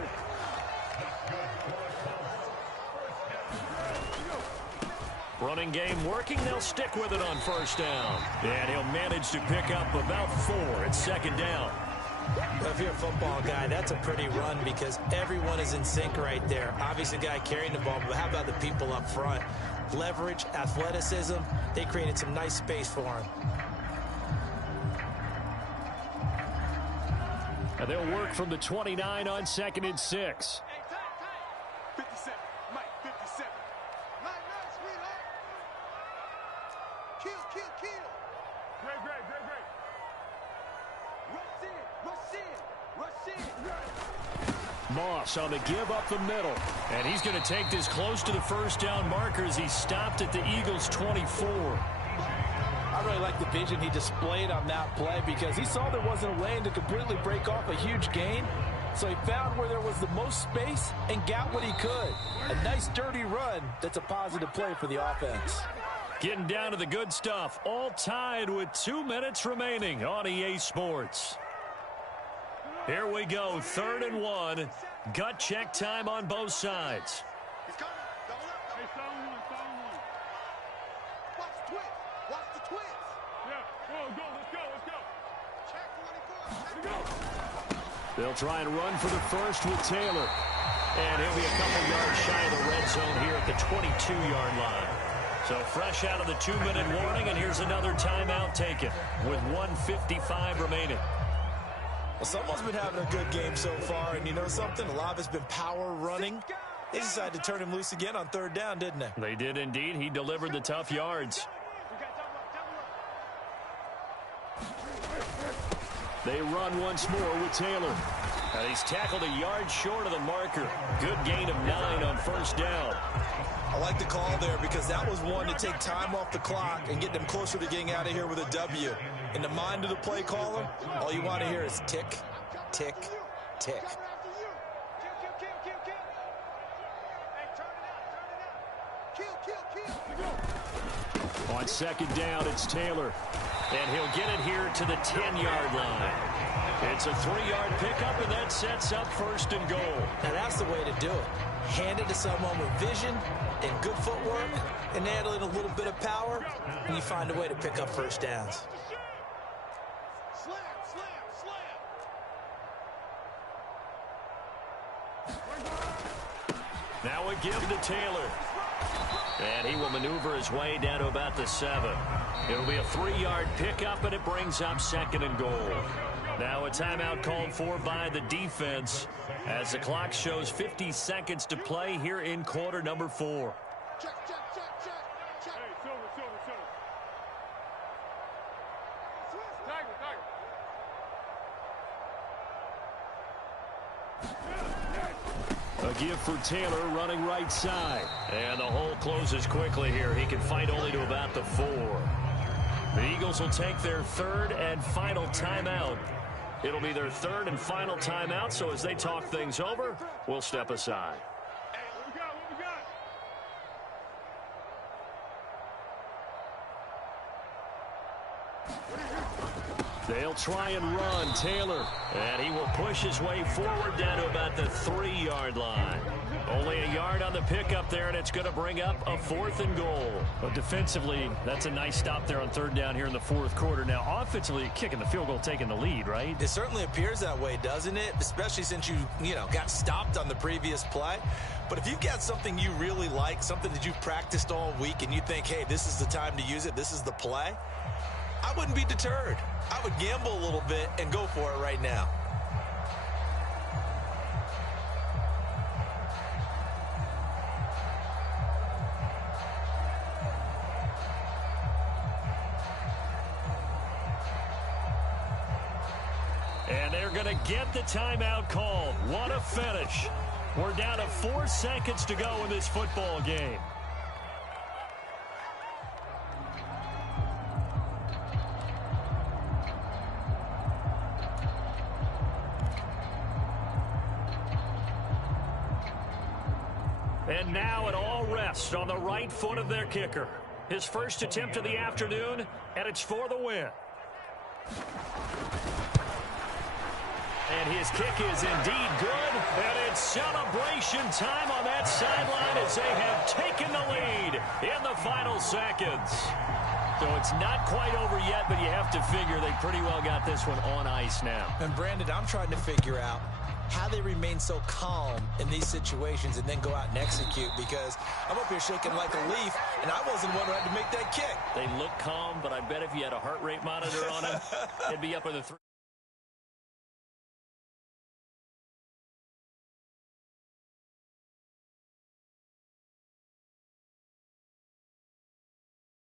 Running game working. They'll stick with it on 1st down. And he'll manage to pick up about 4 at 2nd down. If you're a football guy, that's a pretty run because everyone is in sync right there. Obviously, the guy carrying the ball, but how about the people up front? Leverage, athleticism, they created some nice space for him. And they'll work from the 29 on 2nd and 6. 57, Mike, 57. Nice, sweetheart. Kill. Great. Rush in. Moss on the give up the middle. And he's going to take this close to the 1st down marker as he stopped at the Eagles' 24. I really like the vision he displayed on that play because he saw there wasn't a lane to completely break off a huge gain. So he found where there was the most space and got what he could. A nice dirty run that's a positive play for the offense. Getting down to the good stuff. All tied with 2 minutes remaining on EA Sports. Here we go, 3rd and 1. Gut check time on both sides. He's coming. Double up. Hey, zone one. Watch the twist. Watch the twist. Yeah. Let's go. Check 24. Let's go. They'll try and run for the 1st with Taylor. And he'll be a couple yards shy of the red zone here at the 22-yard line. So fresh out of the 2-minute warning, and here's another timeout taken with 1:55 remaining. Well, someone's been having a good game so far, and you know something? A lot of it's been power running. They decided to turn him loose again on 3rd down, didn't they? They did indeed. He delivered the tough yards. They run once more with Taylor. And he's tackled a yard short of the marker. Good gain of 9 on 1st down. I like the call there because that was one to take time off the clock and get them closer to getting out of here with a W. In the mind of the play caller, all you want to hear is tick, tick, tick. On 2nd down, it's Taylor. And he'll get it here to the 10-yard line. It's a 3-yard pickup, and that sets up 1st and goal. Now that's the way to do it. Hand it to someone with vision and good footwork and add in a little bit of power, and you find a way to pick up 1st downs. Slam. Now a give to Taylor. And he will maneuver his way down to about the 7. It'll be a 3-yard pickup, and it brings up 2nd and goal. Now a timeout called for by the defense as the clock shows 50 seconds to play here in quarter number 4. Check. Hey, silver. A give for Taylor running right side. And the hole closes quickly here. He can fight only to about the 4. The Eagles will take their third and final timeout. It'll be their third and final timeout, so as they talk things over, we'll step aside. They'll try and run. Taylor. And he will push his way forward down to about the 3-yard line. Only a yard on the pickup there, and it's going to bring up a 4th and goal. But defensively, that's a nice stop there on 3rd down here in the 4th quarter. Now, offensively, kicking the field goal, taking the lead, right? It certainly appears that way, doesn't it? Especially since you got stopped on the previous play. But if you've got something you really like, something that you've practiced all week, and you think, hey, this is the time to use it, this is the play, I wouldn't be deterred. I would gamble a little bit and go for it right now. And they're going to get the timeout called. What a finish. We're down to 4 seconds to go in this football game. And now it all rests on the right foot of their kicker. His first attempt of the afternoon, and it's for the win. And his kick is indeed good, and it's celebration time on that sideline as they have taken the lead in the final seconds. So it's not quite over yet, but you have to figure they pretty well got this one on ice now. And Brandon, I'm trying to figure out how they remain so calm in these situations and then go out and execute, because I'm up here shaking like a leaf, and I wasn't one who had to make that kick. They look calm, but I bet if you had a heart rate monitor on him, it'd be up in the 3.